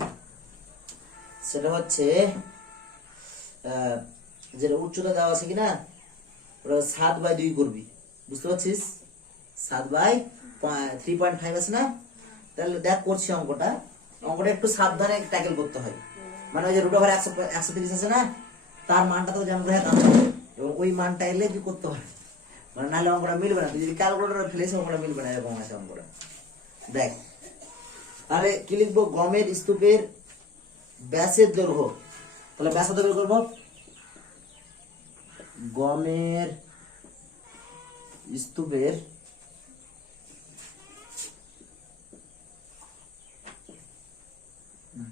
সেটা হচ্ছে যেটা উচ্চতা দেওয়া আছে কিনা ওটা 7/2 করবি বুঝতে পারছিস 7/3.5 আছে না তাহলে দেখ করছি অঙ্কটা একটু সাবধানে ট্যাকেল করতে হয় মানে ওই যে রুট ওভার 130 আছে না তার মানটা তো জানতে হয় এবং ওই মানটা এলে কি করতে হয় মানে নাহলে অঙ্কটা মিলবে না তুই যদি ক্যালকুলেটরে ফেলিস অঙ্কটা মিলবে না এরকম আছে অঙ্কটা দেখ তাহলে কি লিখবো গমের স্তূপের ব্যাসের দৈর্ঘ্য তাহলে ব্যাস কত বের করবো গমের স্তূপের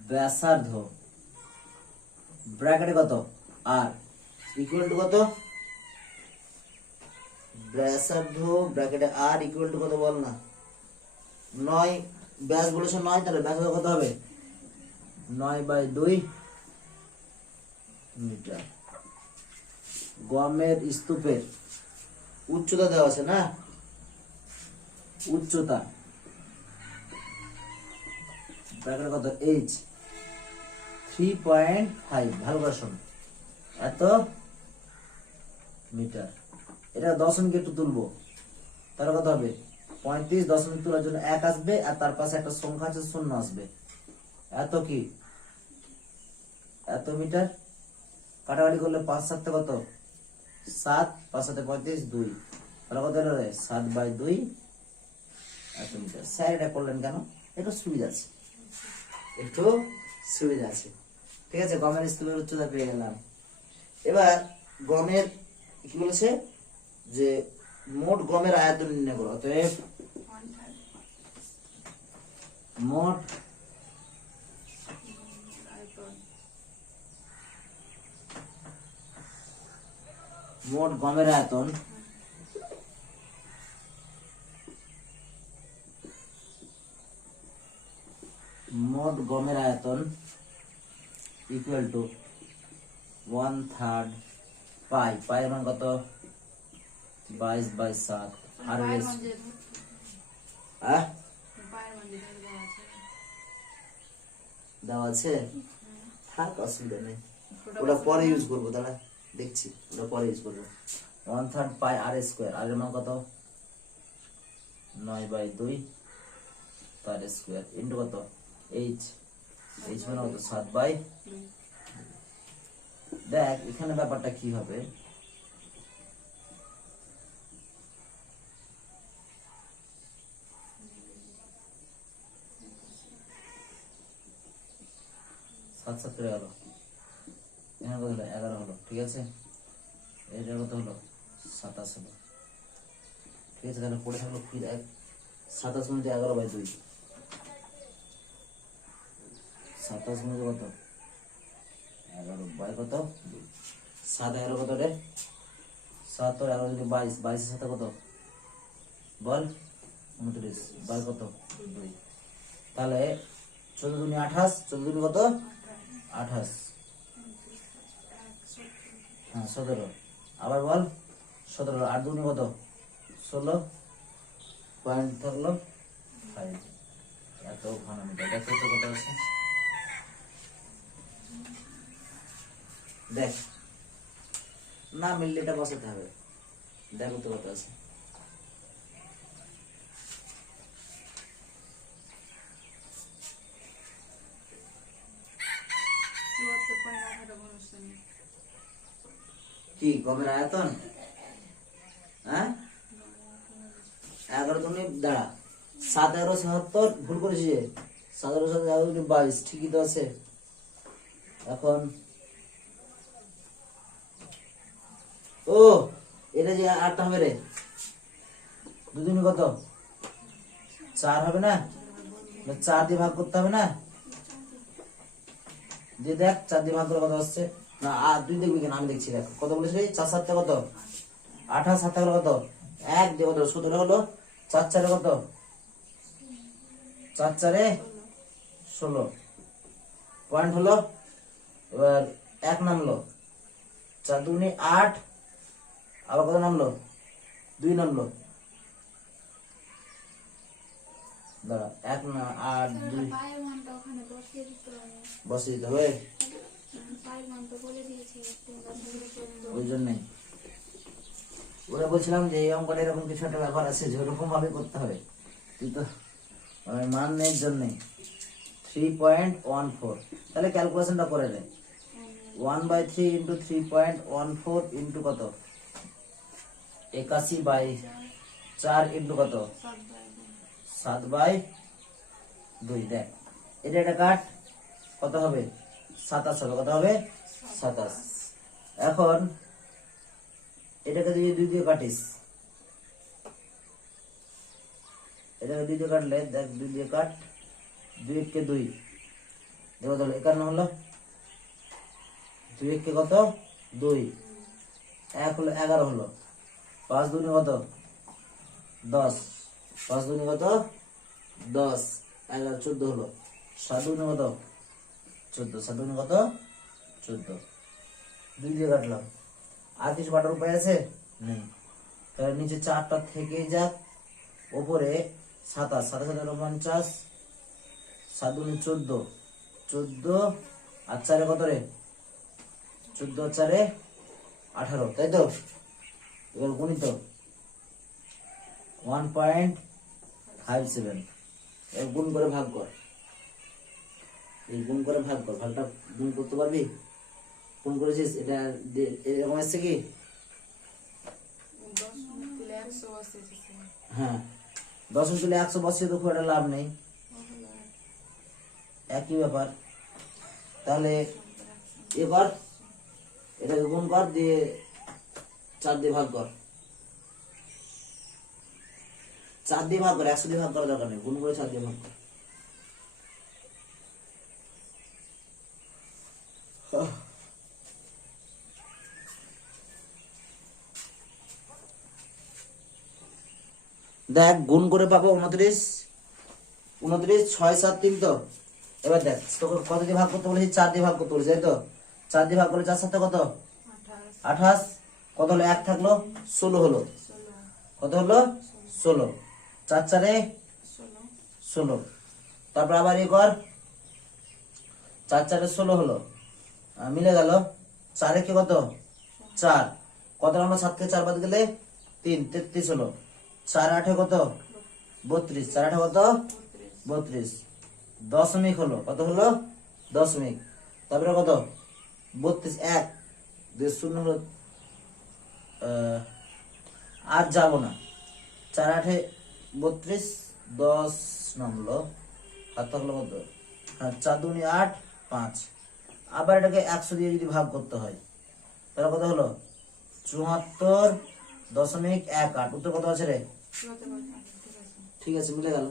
ব্যাসার্ধ ব্র্যাকেটে কত আর ইকুয়াল টু কত ব্যাসার্ধ ব্র্যাকেটে আর ইকুয়াল টু কত বল না 9 ব্যাস বলেছে 9, তাহলে ব্যাস কত হবে 9/2 মিটার। গমের স্তূপের উচ্চতা দেওয়া আছে না, উচ্চতা ব্র্যাকেট কত h 3.5, ভালো করে শোন, এত মিটার। এটা দশমিক একটু তুলবো, তাহলে কত হবে 35, দশমিক তোলার জন্য 1 আসবে, আর তার পাশে একটা সংখ্যা আছে 0 আসবে। এত কি এত মিটার। কাটাকাটি করলে 5 7 কত 7, 5 7 35, 2, তাহলে কত হলো রে 7/2 এত মিটার। স্যার এটা করলেন কেন? একটু সুবিধা আছে, একটু সুবিধা আছে, ঠিক আছে। গমের স্তূপের উচ্চতা পেয়ে গেলাম। এবার গমের কি বলেছে যে মোট গমের আয়তন নির্ণয় করো। অতএব মোট গমের আয়তন ইকুয়াল টু 1/3 পাই। পাই মান কত 22/7। আর দেওয়া আছে, থাক অসুবিধা নেই, ওটা পরে ইউজ করবো, দাঁড়া দেখছি, ওটা পরে ইউজ করবো। 1/3 পাই আর স্কোয়ার, আর এর মান কত 9/2 তার স্কোয়ার ইন্টু কত h মানে কত 7/2। দেখ এখানে ব্যাপারটা কি হবে, সাত 7 করে গেল, এখানে কত হলো 11 হলো, ঠিক আছে। এটা কত হলো 27 হলো, ঠিক আছে। তাহলে পড়ে থাকলো কি 27 মিনিটে 11/2, 27 মিনিটে কত 11/2 কত 7 11 কত রে 7 আর 11 যদি 22, 22 এর সাথে কত বল 29, 22 কত 2, তাহলে 14 দুনি 28, 14 দুনি কত 28, হ্যাঁ 17, আবার বল 17, 8 দুনি কত 16, পয়েন্ট থাকলো 5। এত ঘন মিটার। দেখো তো কত আছে, দেখ না মিললে এটা বসাতে হবে, দেখো তো কত আছে। কি গমের আয়তন, হ্যাঁ 11 দুনি দাঁড়া 7 11 77, ভুল করেছি যে 7 11 7 22, ঠিকই তো আছে। এখন ও এটা যে 8টা হবে রে, দুদিনে কত 4 হবে না, 4 দিয়ে ভাগ করতে হবে না, দিয়ে দেখ 4 দিয়ে ভাগ করে কত আসছে না, আর 2 দেখবি কেন, আমি দেখছি। দেখ কত বলেছিস 4 7 কত 28, 7 কত 1 দিয়ে কত 17 হলো, 4 4 কত 4 4 16 পয়েন্ট হলো। এবার 1 নামলো, 4 দুগুণে 8, আবার কত নামলো 2 নামলো, দাঁড়া 1 না 8 2 বসিয়ে দিতে হবে, ওই জন্যই ওরা বলছিলাম যে এই অঙ্কটা এরকম কিছু একটা ব্যাপার আছে, যেরকম ভাবে করতে হবে, কিন্তু মানের জন্যই 3.14। তাহলে ক্যালকুলেশনটা করে নে, 1/3 ইন্টু 3.14 ইন্টু কত 81/4 ইন্টু কত 7/2। দেখ এটা কাট, কত হবে 27 হবে, কত হবে 27। এখন এটাকে যদি 2 দিয়ে কাটিস, এটাকে 2 দিয়ে কাটলে দেখ 2 দিয়ে কাট, 2 1 কে 2, দেখো তাহলে 51 হলো, 2 1 কে কত 2, 1 হলো 11 হলো, 5 দুগুণে কত 10, 5 দুগুণে কত 10 11 14 হলো 7 গুণে কত 14 7 গুণে কত 14 2 দিয়ে কাটলাম আর কিছু কাটার উপায় আছে নেই তাহলে নিচে 4টা থেকে যাক উপরে 27 27 49 7 গুণে 14 14 আর 4 কত রে 14 আর 4 18 তাই তো এবার গণিত 1.57 এর গুণ করে ভাগ কর এই গুণ করে ভাগ কর ভাগটা গুণ করতে পারবি কোন করেছিস এটা এরকম আসছে কি হ্যাঁ 10 তুলে 100 বসিয়ে তো খুব একটা লাভ নেই একই ব্যাপার তাহলে এবার এটাকে গুণ কর দিয়ে 4 দিয়ে ভাগ কর 4 দিয়ে ভাগ কর 100 দিয়ে ভাগ করার দরকার নেই গুণ করে 4 দিয়ে ভাগ কর দেখ গুণ করে পাবো 29 29 6 7 3 তো এবার দেখ তোকে কত দিয়ে ভাগ করতে বলেছি 4 দিয়ে ভাগ করতে বলেছি তাই তো 4 দিয়ে ভাগ করলে 4 7 কত 28 কত হলো 1 থাকলো 16 হলো কত হলো 16 4 4 16 তারপর আবার এই কর 4 4 16 হলো মিলে গেল 4 কে কত 4 কত আমরা 7 কে 4 বাদ গেলে 3 33 হলো 4 8 কত 32 4 8 কত 32 দশমিক হলো কত হলো দশমিক তারপরে কত 32 1 2 শূন্য হলো আর যাবো না 4 8 32 10 নামলো আর থাকলো কত হ্যাঁ 4 2 8 5 আবার এটাকে 100 দিয়ে যদি ভাগ করতে হয় তাহলে কত হলো 74.18 উত্তর কত আছে রে ঠিক আছে মিলে গেল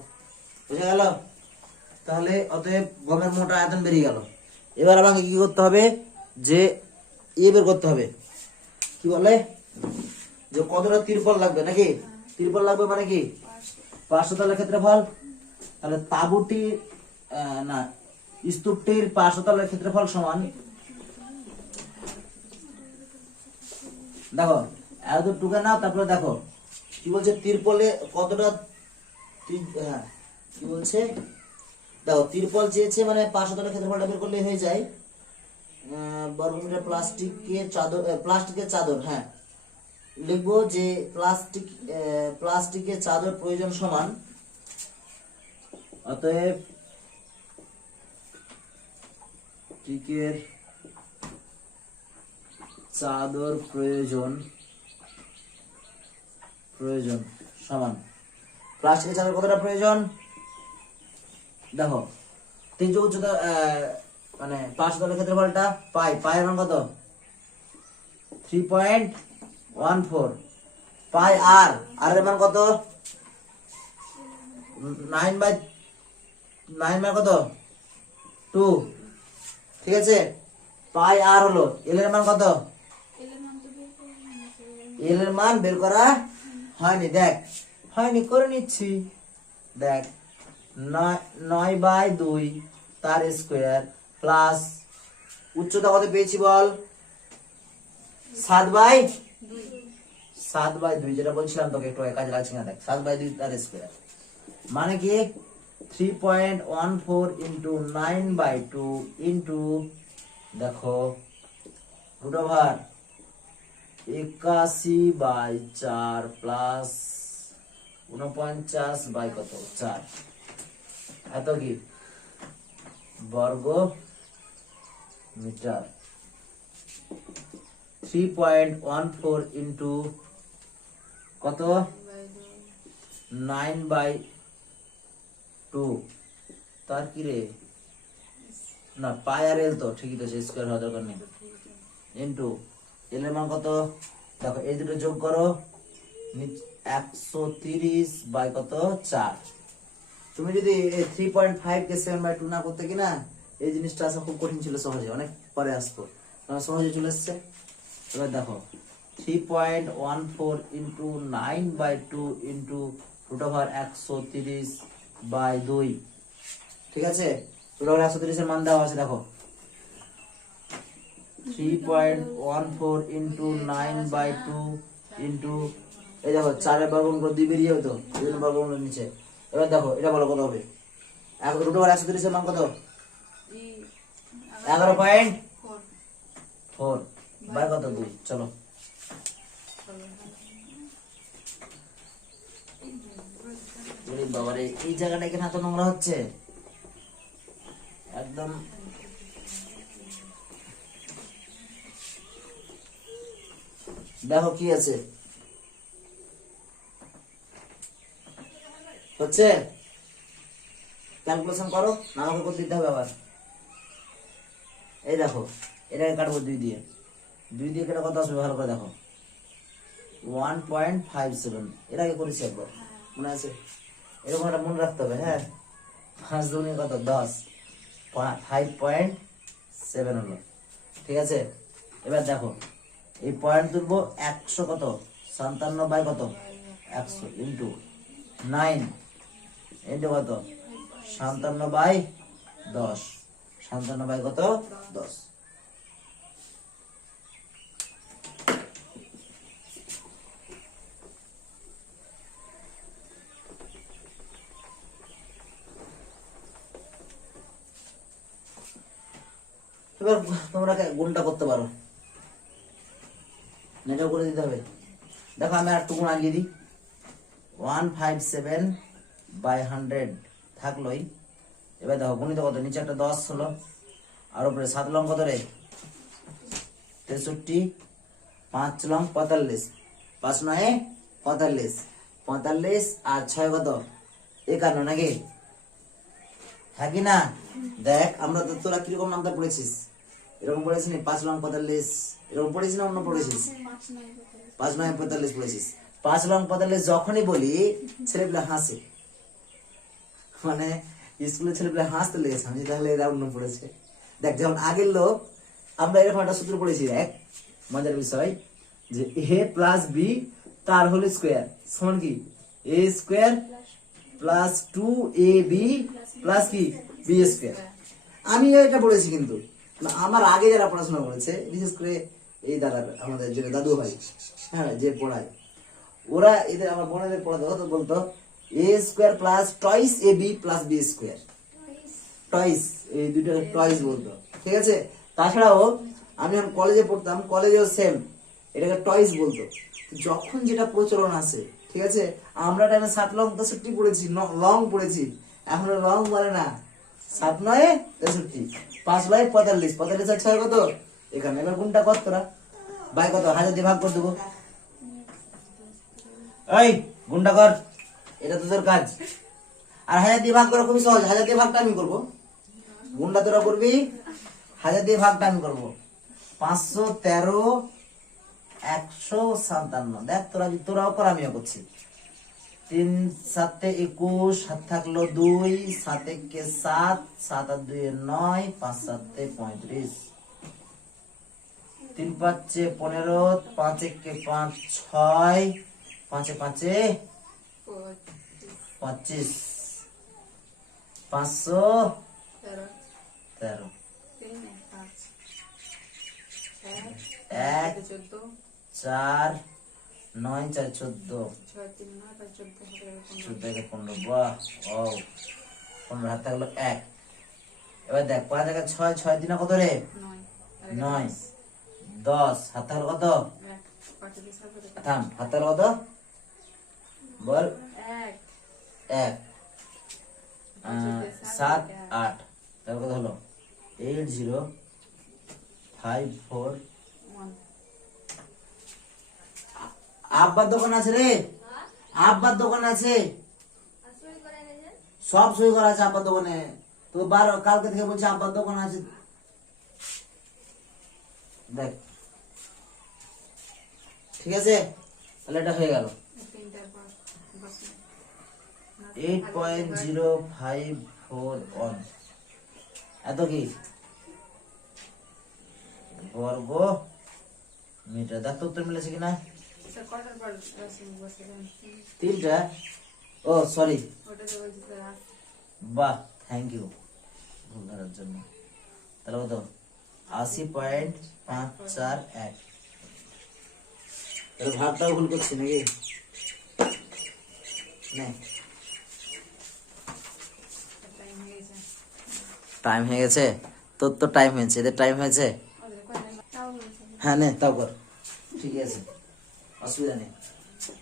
বুঝে গেল তাহলে অতএব গমের মোটা আয়তন বেরিয়ে গেল এবার আমাকে কি করতে হবে যে বের করতে হবে কি বলে যে কতটা তিরপল লাগবে নাকি তিরপল লাগবে মানে কি 500 তলের ক্ষেত্রফল তাহলে তাঁবুটি না স্তূপটির 500 তলের ক্ষেত্রফল সমান দেখো এত টুকে নাও তারপরে দেখো কি বলছে তিরপলে কতটা হ্যাঁ কি বলছে দেখো তিরপল চেয়েছে মানে 500 তলের ক্ষেত্রফলটা বের করলে হয়ে যায় বর্গমিটার প্লাস্টিকের চাদর হ্যাঁ লিখবো যে প্লাস্টিকের চাদর প্রয়োজন সমান অতএব প্লাস্টিকের চাদর প্রয়োজন সমান প্লাস্টিকের চাদর কতটা প্রয়োজন দেখো 3 উচ্চতা মানে 500 তলের ক্ষেত্রফলটা পায়ের মান কত 3.14 পাই আর এর মান কত 9/9 কত 2 ঠিক আছে পাই আর হলো এল এর মান কত এল এর মান বের করা হয়নি দেখ হয়নি করে নিচ্ছি দেখ 9/2 তার স্কয়ার প্লাস উচ্চতা কত পেয়েছি বল 7/2 যেটা বলছিলাম তোকে একটু কাজে লাগছে না দেখ 7/2 তার স্কয়ার মানে কি 3.14 ইন্টু 9/2 ইন্টু দেখো রুট ওভার 81/4 প্লাস 49 কত 4 এত কি বর্গ মিটার 3.14 ইন্টু কত 9/2 তার কি রে না পাই আর এল তো ঠিকই তো স্কয়ার হওয়া দরকার নেই ইন্টু এল এর মান কত দেখো এই দুটো যোগ করো 130 কত 4 তুমি যদি 3.5 কে 7/2 না করতে কি না এই জিনিসটা আসা খুব কঠিন ছিল সহজে অনেক পরে আসতো সহজে চলে এসছে এবার দেখো 3.14 into 9/2 into root over 130 by 2। ঠিক আছে, তোমরা 130 এর মান দেওয়া আছে দেখো, 3.14 ইন্টু 9/2 ইন্টু এই দেখো 4 এর বর্গমূল করে 2 বেরিয়ে হতো, এই জন্য বর্গমূলের নিচে। এবার দেখো এটা বলো কত হবে, রুট ওভার 130 এর মান কত, 11.4 বাই কত 2। চলো বাবারে এই জায়গাটা এখানে এত নোংরা হচ্ছে একদম। দেখো কি আছে হচ্ছে, ক্যালকুলেশন করো, না আমাকে করতে দিতে হবে আবার। এই দেখো এটাকে কাটবো 2 দিয়ে, 2 দিয়ে কেটে কত আসবে ভালো করে দেখো, 1.57। এর আগে করেছি একবার, মনে আছে? এরকম একটা মনে রাখতে হবে। হ্যাঁ, 5 দুগুণে কত 10, 5.7 হলো। ঠিক আছে, এবার দেখো এই পয়েন্ট তুলবো 100 কত 57 বাই কত 100 ইন্টু 9 ইন্টু কত 57 বাই 10, 57 বাই কত 10। এবার তোমরা গুণটা করতে পারো, এটাও করে দিতে হবে। দেখো আমি আর টুকুন আগে দিই, 157 বাই 100 থাকলোই। এবার দেখো গণিত কত, নিচে একটা 10 হলো, আর উপরে 7 লং কত রে 63, 5 লং 45, 5 9 45, 45 আর 6 কত 51 নাকি? হ্যাঁ কি না? দেখ আমরা তো, তোরা কিরকম নামটা পড়েছিস, এরকম পড়েছিস না 5 লং 45 এরকম পড়েছিস না অন্য পড়েছিস? 5 9 45 পড়েছিস। 5 লং 45 যখনই বলি ছেলেপিলা হাসে, মানে স্কুলের ছেলেপিলা হাসতে লেগেছে, আমি তাহলে এরা অন্য পড়েছে। দেখ যেমন আগের লোক আমরা এরকম একটা সূত্র পড়েছি, এক মজার বিষয় যে a প্লাস বি তার হোল স্কোয়ার সমান কি a square plus 2ab plus কি বি স্কোয়ার। আমি এটা পড়েছি, কিন্তু আমার আগে যারা পড়াশোনা করেছে, বিশেষ করে এই দাদা, আমাদের যে দাদু ভাই, হ্যাঁ যে পড়ায়, ওরা এদের আমার বোনেদের পড়াতে হতো, বলতো a square plus twice a b plus b square, twice, এই দুটো টয়েস বলতো। ঠিক আছে, তাছাড়াও আমি যখন কলেজে পড়তাম, কলেজেও সেম এটাকে টয়েস বলতো। যখন যেটা প্রচলন আছে, ঠিক আছে, আমরা টাইমে 7 লং 63 পড়েছি, লং পড়েছি, এখন লং বলে না, 7 9 63, 5 9 45, 45 আর 6 কত এখানে। এবার কোনটা কত তোরা বাই কত 1000 দিয়ে ভাগ করে দেবো, এই গুণটা কর, এটা তো তোর কাজ। আর 1000 দিয়ে ভাগ করা খুবই সহজ, 1000 দিয়ে ভাগটা আমি করবো, গুণটা তোরা করবি, 1000 দিয়ে ভাগটা আমি করবো। 513 157, দেখ তোরাও কর আমিও করছি। 3 7 21, 7 থাকলো 2, 7 1 7, 7 আর 2 9, 5 7 35, 3 5 15, 5 1 5 6, 5 5 25, 513, 1 4 9 4 14, 14 15, বাহ ও 15 হাত থাকলো 1। এবার দেখ 5 জায়গায় 6, 6 দিনা কত রে 9, 10 হাত থাকলো কত, থাম হাত থাকলো কত বল 1, 7 8, তারপর কত হলো 8054। আব্বার দোকান আছে রে, আব্বার দোকান আছে, সব সই করা আছে আব্বার দোকানে। তো কালকে থেকে বলছে আব্বার দোকান আছে, দেখ ঠিক আছে, তাহলে এটা হয়ে গেল 8.0541। এত কি বর্গ মিটার। দেখ তো উত্তর মিলেছে কিনা, 3টা, ও সরি বাহ, থ্যাংক ইউ ভুল ধরার জন্য। তাহলে কত? 80.541। তাহলে ভাগটাও ভুল করছি নাকি? টাইম হয়ে গেছে। তোর তো টাইম হয়েছে, এদের টাইম হয়েছে। হ্যাঁ নে, তাও কর। ঠিক আছে, অসুবিধা নেই,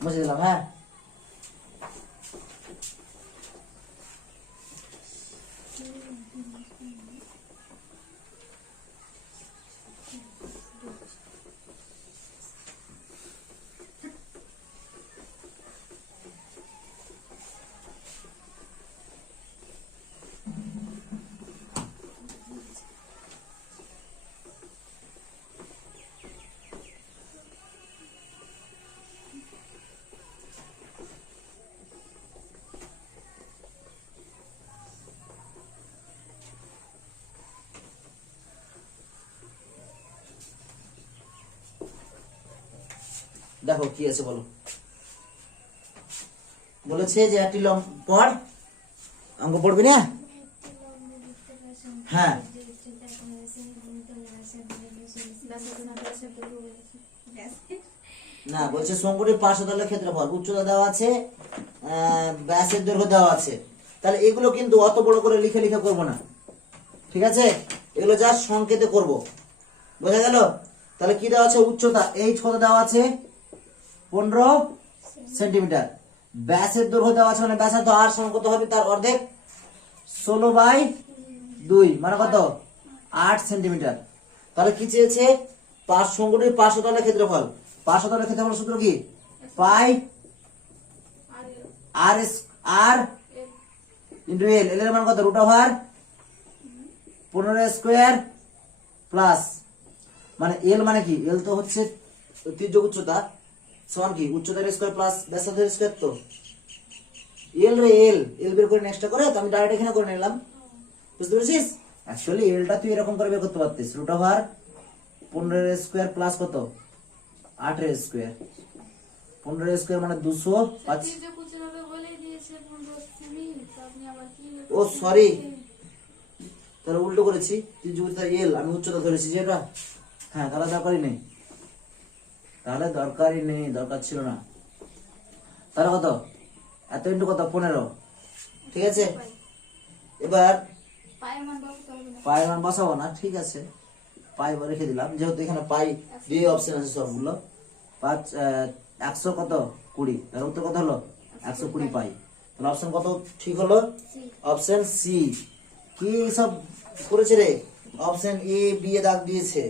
মুছে দিলাম। হ্যাঁ, দেখো কি আছে বলো। বলেছে যে একটি পড়, অঙ্ক পড়বি না? হ্যাঁ, না বলছে শঙ্কুটির পার্শ্বতলের ক্ষেত্রফল, উচ্চতা দেওয়া আছে, ব্যাসের দৈর্ঘ্য দেওয়া আছে। তাহলে এগুলো কিন্তু অত বড় করে লিখে লিখে করবো না, ঠিক আছে? এগুলো যা সংকেতে করব, বোঝা গেল? তাহলে কি দেওয়া আছে? উচ্চতা এই কত দেওয়া আছে? 15 সেন্টিমিটার। ব্যাসের দৈর্ঘ্য দেওয়া আছে, মানে ব্যাসার্ধ আর সমান কত হবে? তার অর্ধেক, 16/2 মানে কত? 8 সেন্টিমিটার। তাহলে কি চেয়েছে? শঙ্কুটির পার্শ্বতলের ক্ষেত্রফল। পার্শ্বতলের ক্ষেত্রফল সূত্র কি? পাই আর ইন্টু এল। এল এর মান কত? √15 স্কয়ার প্লাস, মানে এল মানে কি? এল তো হচ্ছে তির্যক উচ্চতা, সমান কি? উচ্চতার স্কয়ার প্লাস ব্যাসার্ধের স্কয়ার। তো এল রে, এল বের করে নেক্সটটা করে, তো আমি ডাইরেক্ট এখানে করে নিলাম, বুঝতে পেরেছিস? অ্যাকচুয়ালি এলটা তুই এরকম করে বের করতে পারতিস, √15 স্কয়ার প্লাস কত? 8 স্কয়ার। 15 স্কয়ার মানে 205। ও সরি, তাহলে উল্টো করেছি। তির্যক উচ্চতা এল, আমি উচ্চতা ধরেছি যেটা। হ্যাঁ, তাহলে দরকারই নেই, দরকার ছিল না। তাহলে কত? এত ইন্টু কত? 15, ঠিক আছে? এবার পায়ের মান বসাবো না, ঠিক আছে, পাই রেখে দিলাম, যেহেতু এখানে পাই দিয়ে অপশন আছে সবগুলো। 100 কত? 20। তার উত্তর কত হলো? 120 পাই। তাহলে অপশন কত ঠিক হলো? Option C. কি সব করেছে রে? অপশন এ বি এ দাগ দিয়েছে,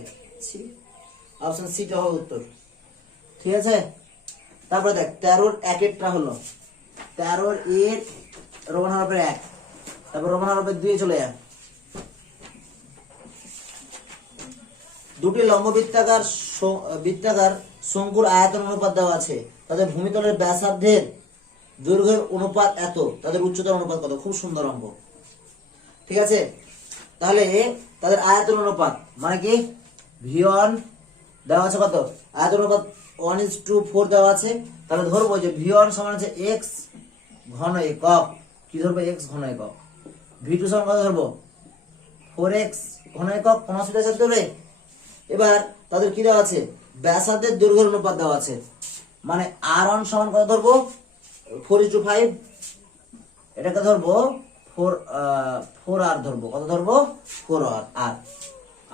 অপশন সিটা হবে উত্তর, ঠিক আছে? তারপরে দেখ 13 একেরটা হলো 13 এর রোমান হরফের 1, তারপর রোমান হরফের 2 চলে যায়। দুটি লম্ব বৃত্তাকার শঙ্কুর আয়তন অনুপাত দেওয়া আছে, তাদের ভূমিতলের ব্যাসার্ধের দৈর্ঘ্যের অনুপাত এত, তাদের উচ্চতার অনুপাত কত? খুব সুন্দর অঙ্ক, ঠিক আছে? তাহলে তাদের আয়তন অনুপাত মানে কি? V1 দেওয়া আছে কত? আয়তন অনুপাত 1:4 দেওয়া আছে। তাহলে ধরবো যে V1 সমান হচ্ছে x ঘন একক। কি ধরবো? x ঘন একক। V2 সমান কত ধরবো? 4x ঘন একক। কোন অসুবিধা আছে ধরে? এবার তাদের কি দেওয়া আছে? ব্যাসার্ধের দৈর্ঘ্যের অনুপাত দেওয়া আছে, মানে R1 সমান কত ধরবো? 4:5। এটাকে ধরবো 4R ধরবো। কত ধরবো? 4R।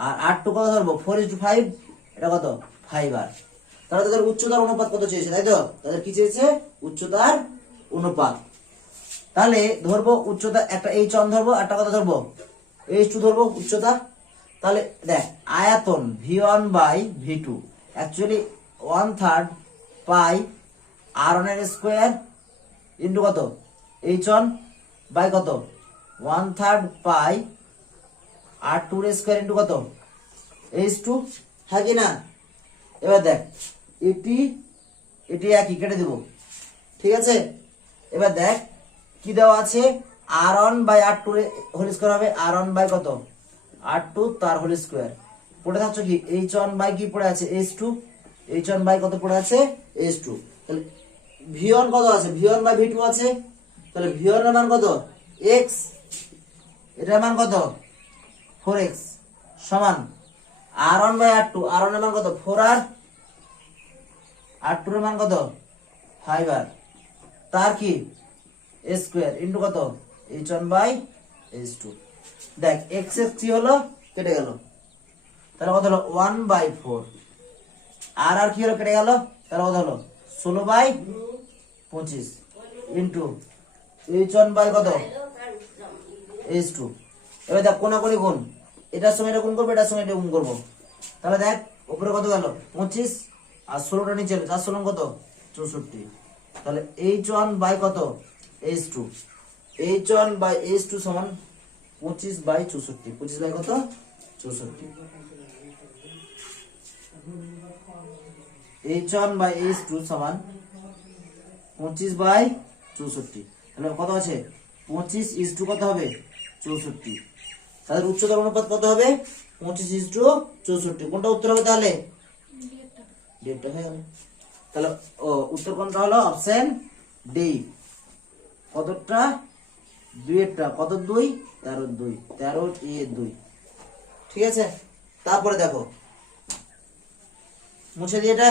আর R2 কত ধরবো? 4:5। এটা কত? 5R। তাহলে তাদের উচ্চতার অনুপাত কত চেয়েছে, তাই তো? তাদের কি চেয়েছে? উচ্চতার অনুপাত। তাহলে ধরবো উচ্চতা, একটা h1 ধরবো, একটা কত ধরবো? h2 ধরবো উচ্চতা। তাহলে দেখ আয়তন V1/V2 অ্যাকচুয়ালি 1/3 পাই R1 এর স্কয়ার ইন্টু কত? h1 বাই কত? 1/3 পাই R2 এর স্কয়ার ইন্টু কত? h2, হ্যাঁ কি না? এবার দেখ এটি একই, কেটে দেব, ঠিক আছে? এবার দেখ কি দেওয়া আছে? R1 by R2 whole square হবে R1 বাই কত? R2 তার হোল স্কয়ার। পড়ে থাকছো কি? h1 বাই কি পড়ে আছে? h2। h1 বাই কত পড়ে আছে? h2। তাহলে V1 কত আছে? V1 বাই V2 আছে। তাহলে V1 এর মান কত? x এটার মান কত 4x সমান r1/r2, r1 এর মান কত 4r, r2 এর মান কত 5r, তার কি স্কয়ার ইনটু কত h1/h2। দেখ x x কি হলো কেটে গেল, তাহলে কত হলো 1/4, আর আর কি হলো কেটে গেল, তাহলে কত হলো 16/25 ইনটু h1 কত h2। এবার দেখ কোনাকুনি গুণ, এটার সঙ্গে এটা গুণ করবো, এটার সঙ্গে এটা গুণ করবো, তাহলে দেখ উপরে কত গেল 25 আর 16টা নিচে 4 কত 64, তাহলে h1 কত h2, h1/h2 সমান 25/64, 25 কত 64, h1/h2 সমান 25/64, তাহলে কত আছে 25 কত হবে 64, তাহলে উচ্চতার অনুপাত কত হবে 25:64, কোনটা উত্তর হবে তাহলে ডেটা হয়ে গেল। তাহলে উত্তর কোনটা হলো অপশন ডি, কতটা 2 কত 2 13 এ 2, ঠিক আছে। তারপরে দেখো মুছে দিয়ে এটা,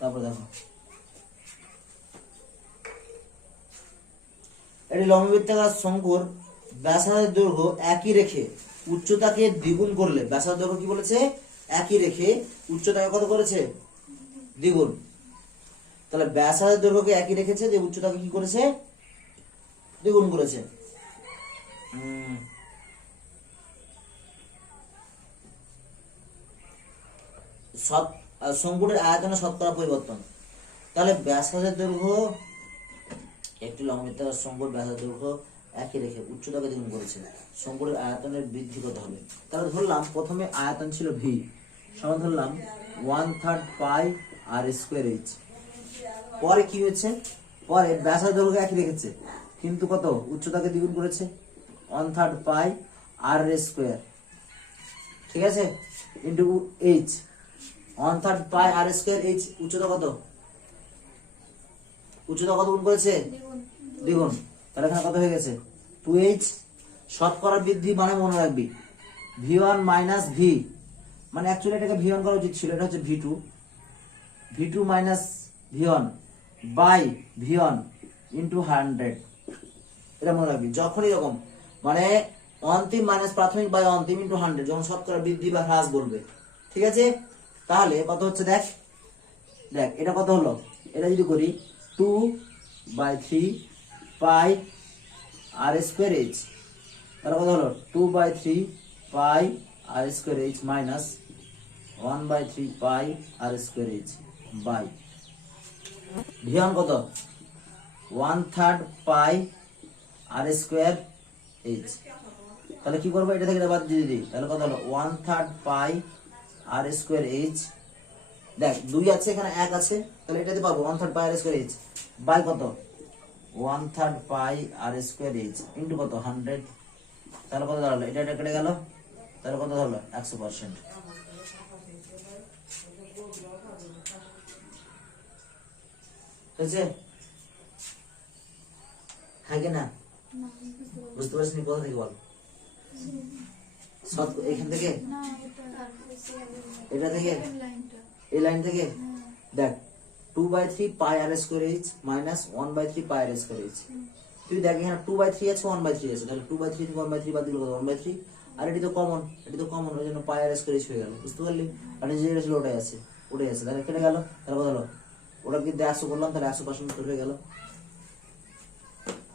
তারপর দেখো এটি লম্ববৃত্তাকার শঙ্কুর ব্যাসার্ধের দৈর্ঘ্য একই রেখে উচ্চতাকে দ্বিগুণ করলে, ব্যাসার্ধ দৈর্ঘ্য কি বলেছে একই রেখে উচ্চতাকে কত করেছে দ্বিগুণ, তাহলে ব্যাসার্ধের দৈর্ঘ্যকে একই রেখেছে, যে উচ্চতাকে কি করেছে দ্বিগুণ করেছে। শঙ্কুটির আয়তনে শতকরা পরিবর্তন, তাহলে ব্যাসার্ধের দৈর্ঘ্য একটি লম্ববৃত্তাকার শঙ্কুর ব্যাসার্ধের দৈর্ঘ্য একই রেখে উচ্চতাকে দ্বিগুণ করেছে, শঙ্কুটির আয়তনের বৃদ্ধি কত হবে, তাহলে ধরলাম প্রথমে আয়তন ছিল v সমান ধরলাম 1/3 পাই আর স্কয়ার h, পরে কি হয়েছে পরে ব্যাসার্ধ দৈর্ঘ্য একই রেখেছে কিন্তু কত উচ্চতাকে দ্বিগুণ করেছে 1/3 পাই আর স্কয়ার, ঠিক আছে into h, 1/3 pi r square h, উচ্চতা কত গুণ করেছে দ্বিগুণ, তাহলে এখানে কত হয়ে গেছে 2h, শতকরা বৃদ্ধি মানে মনে রাখবি v1 মাইনাস v, মানে অ্যাকচুয়ালি এটাকে v1 করা উচিত ছিল, এটা হচ্ছে v2 minus v1 by v1 into 100, এটা মনে রাখবি যখনই এরকম মানে অন্তিম মাইনাস প্রাথমিক বাই অন্তিম ইনটু 100 যখন শতকরা বৃদ্ধি বা হ্রাস বলবে, ঠিক আছে। তাহলে কত হচ্ছে দেখ এটা কত হলো, এটা যদি করি 2/3 পাই আর স্কয়ার h, তাহলে কত হলো 2/3 pi r square h minus 1/3 pi r square h by v1 কত 1/3 পাই আর স্কয়ার h, তাহলে কি করবো এটা থেকে এটা বাদ দিয়ে দিই, তাহলে কত হলো 1/3 পাই আর স্কয়ার h, দেখ 2 আছে এখানে 1 আছে, তাহলে এটাতে পাবো 1/3 pi r square h by কত 1/3 pi r square h into কত 100, তাহলে কত দাঁড়ালো এটা কেটে গেল, তাহলে কত দাঁড়ালো 100%, হয়েছে হ্যাঁ কি না বুঝতে পারছিস কোথা থেকে বল, এখান থেকে এটা থেকে এই লাইন থেকে দেখ 2/3 pi r square h minus 1/3 pi r square h, তুই দেখ এখানে 2/3 আছে 1/3 আছে, তাহলে 2/3 থেকে 1/3 বাদ দিলে কত 1/3, আর এটি তো কমন ওই জন্য পাই আর স্কয়ার h হয়ে গেল, বুঝতে পারলি, আর যে যেটা ছিল ওটাই আছে, তাহলে কেটে গেল, তাহলে কত হলো ওটা কিন্তু 100 করলাম, তাহলে 100% হয়ে গেল,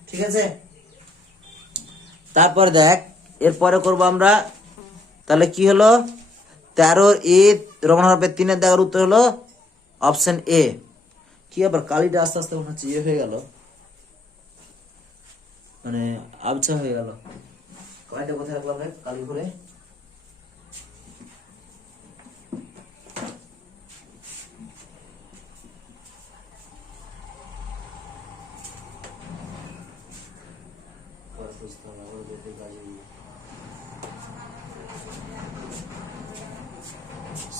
ঠিক আছে। তারপর দেখ এরপরে করব আমরা, তাহলে কি হলো 13 এ রোমান হরফে 3 দেওয়ার উত্তর হলো অপশন এ। কি আবার কালিটা আস্তে আস্তে মনে হচ্ছে হয়ে গেল, মানে আবছা হয়ে গেল। কয়টা কোথায় রাখলাম রে কালি করে?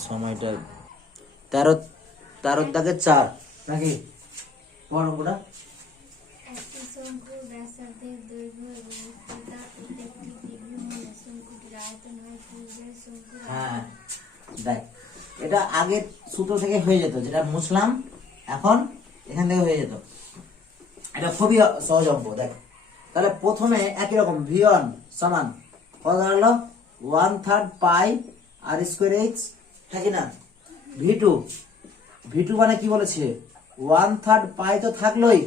সময়টা 13 নাকি পড়াটা? একটি শঙ্কুর ব্যাসার্ধের দৈর্ঘ্য এবং উচ্চতা প্রত্যেকটি ত্রিভুজ হলে শঙ্কুটির আয়তন হয় পূর্বের শঙ্কুর হ্যাঁ দেখ, এটা আগের সূত্র থেকে হয়ে যেত, যেটা মুছলাম এখন এখান থেকে হয়ে যেত। এটা খুবই সহজ অঙ্ক। দেখ তাহলে প্রথমে একই রকম v1 সমান কত দাঁড়ালো 1/3 পাই আর স্কোয়ার এইচ, থাকি না? v2 মানে কি বলেছে 1/3 পাই তো থাকলোই,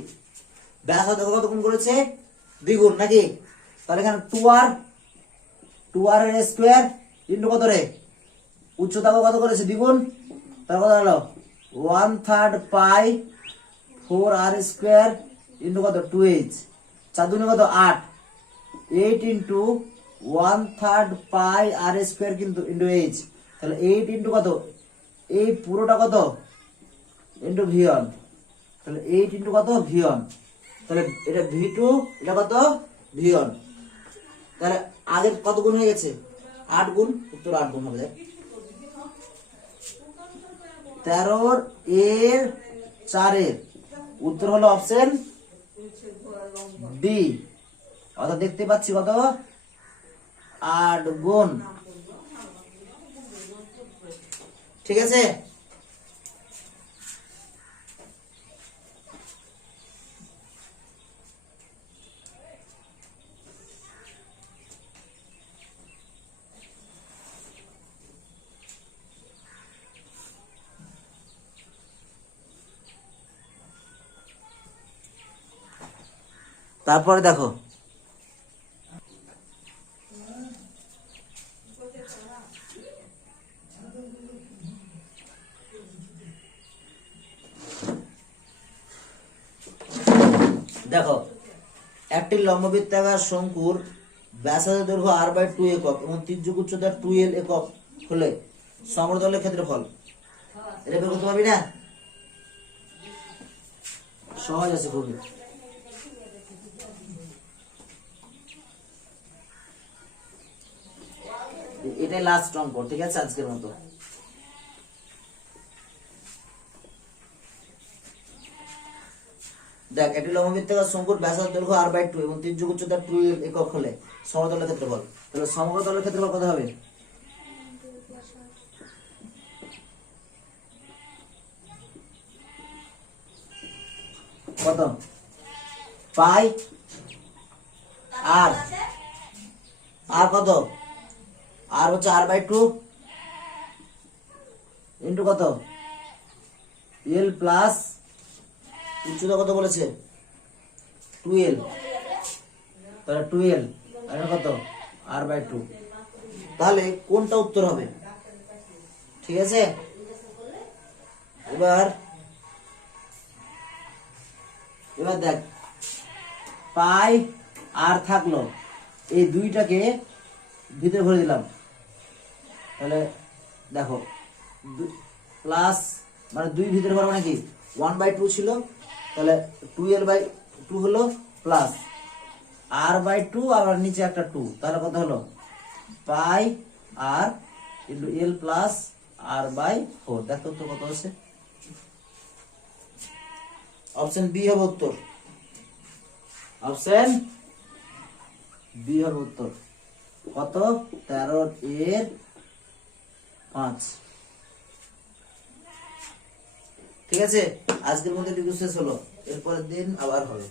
ব্যাসার্ধ কত গুণ করেছে দ্বিগুণ নাকি? তাহলে এখানে 2r এর স্কোয়ার ইন্টু কত রে উচ্চতা কত করেছে দ্বিগুণ, তাহলে কত হলো 1/3 পাই 4r স্কোয়ার ইন্টু কত 2h, 4 দুগুণে কত 8, 8 ইন্টু 1/3 পাই আর স্কোয়ার কিন্তু ইন্টু h, তাহলে 8 ইন্টু কত এই পুরোটা কত ইন্টু v1, তাহলে 8 ইন্টু কত v1, তাহলে এটা v2 এটা কত v1, তাহলে আগের কত গুণ হয়ে গেছে 8 গুণ, উত্তর 8 গুণ হবে। দেখ 13 এর 4 এর উত্তর হলো অপশন ডি। অর্থাৎ দেখতে পাচ্ছি কত 8 গুণ। ঠিক আছে, তারপরে দেখো দেখো একটি লম্ববৃত্তাকার শঙ্কুর ব্যাসার্ধ দৈর্ঘ্য r/2 একক এবং তির্যক উচ্চতা 2l একক হলে সমতলের ক্ষেত্রফল, এটা বের করতে পারবি না? সহজ আছে খুবই। এটাই লাস্ট অঙ্ক, ঠিক আছে আজকের মতো। দেখ একটি লম্ববৃত্তাকার শঙ্কুর ব্যাসার্ধ দৈর্ঘ্য r/2 এবং তির্যক উচ্চতা 2l একক হলে সমতলের ক্ষেত্রফল, তাহলে সমতলের ক্ষেত্রফল কত হবে? কত পাই আর কত আর হচ্ছে r/2 ইন্টু কত l প্লাস উচ্চতা কত বলেছে 2l, তাহলে 2l আর কত r/2, তাহলে কোনটা উত্তর হবে? ঠিক আছে, এবার দেখ পাই আর থাকলো, এই দুইটাকে ভিতরে ভরে দিলাম, তাহলে দেখো প্লাস মানে 2 ভিতরে ভরা মানে কি 1/2 ছিল, তাহলে 2l/2 হলো প্লাস r/2 আবার নিচে একটা 2, তাহলে কত হলো পাই আর ইন্টু l প্লাস r/4। দেখো তো কত আছে, অপশন বি হবে উত্তর, অপশন বি হবে উত্তর। কত 13 এর 5। ঠিক আছে, আজকের মধ্যে শেষ হলো, এরপরের দিন আবার হবে।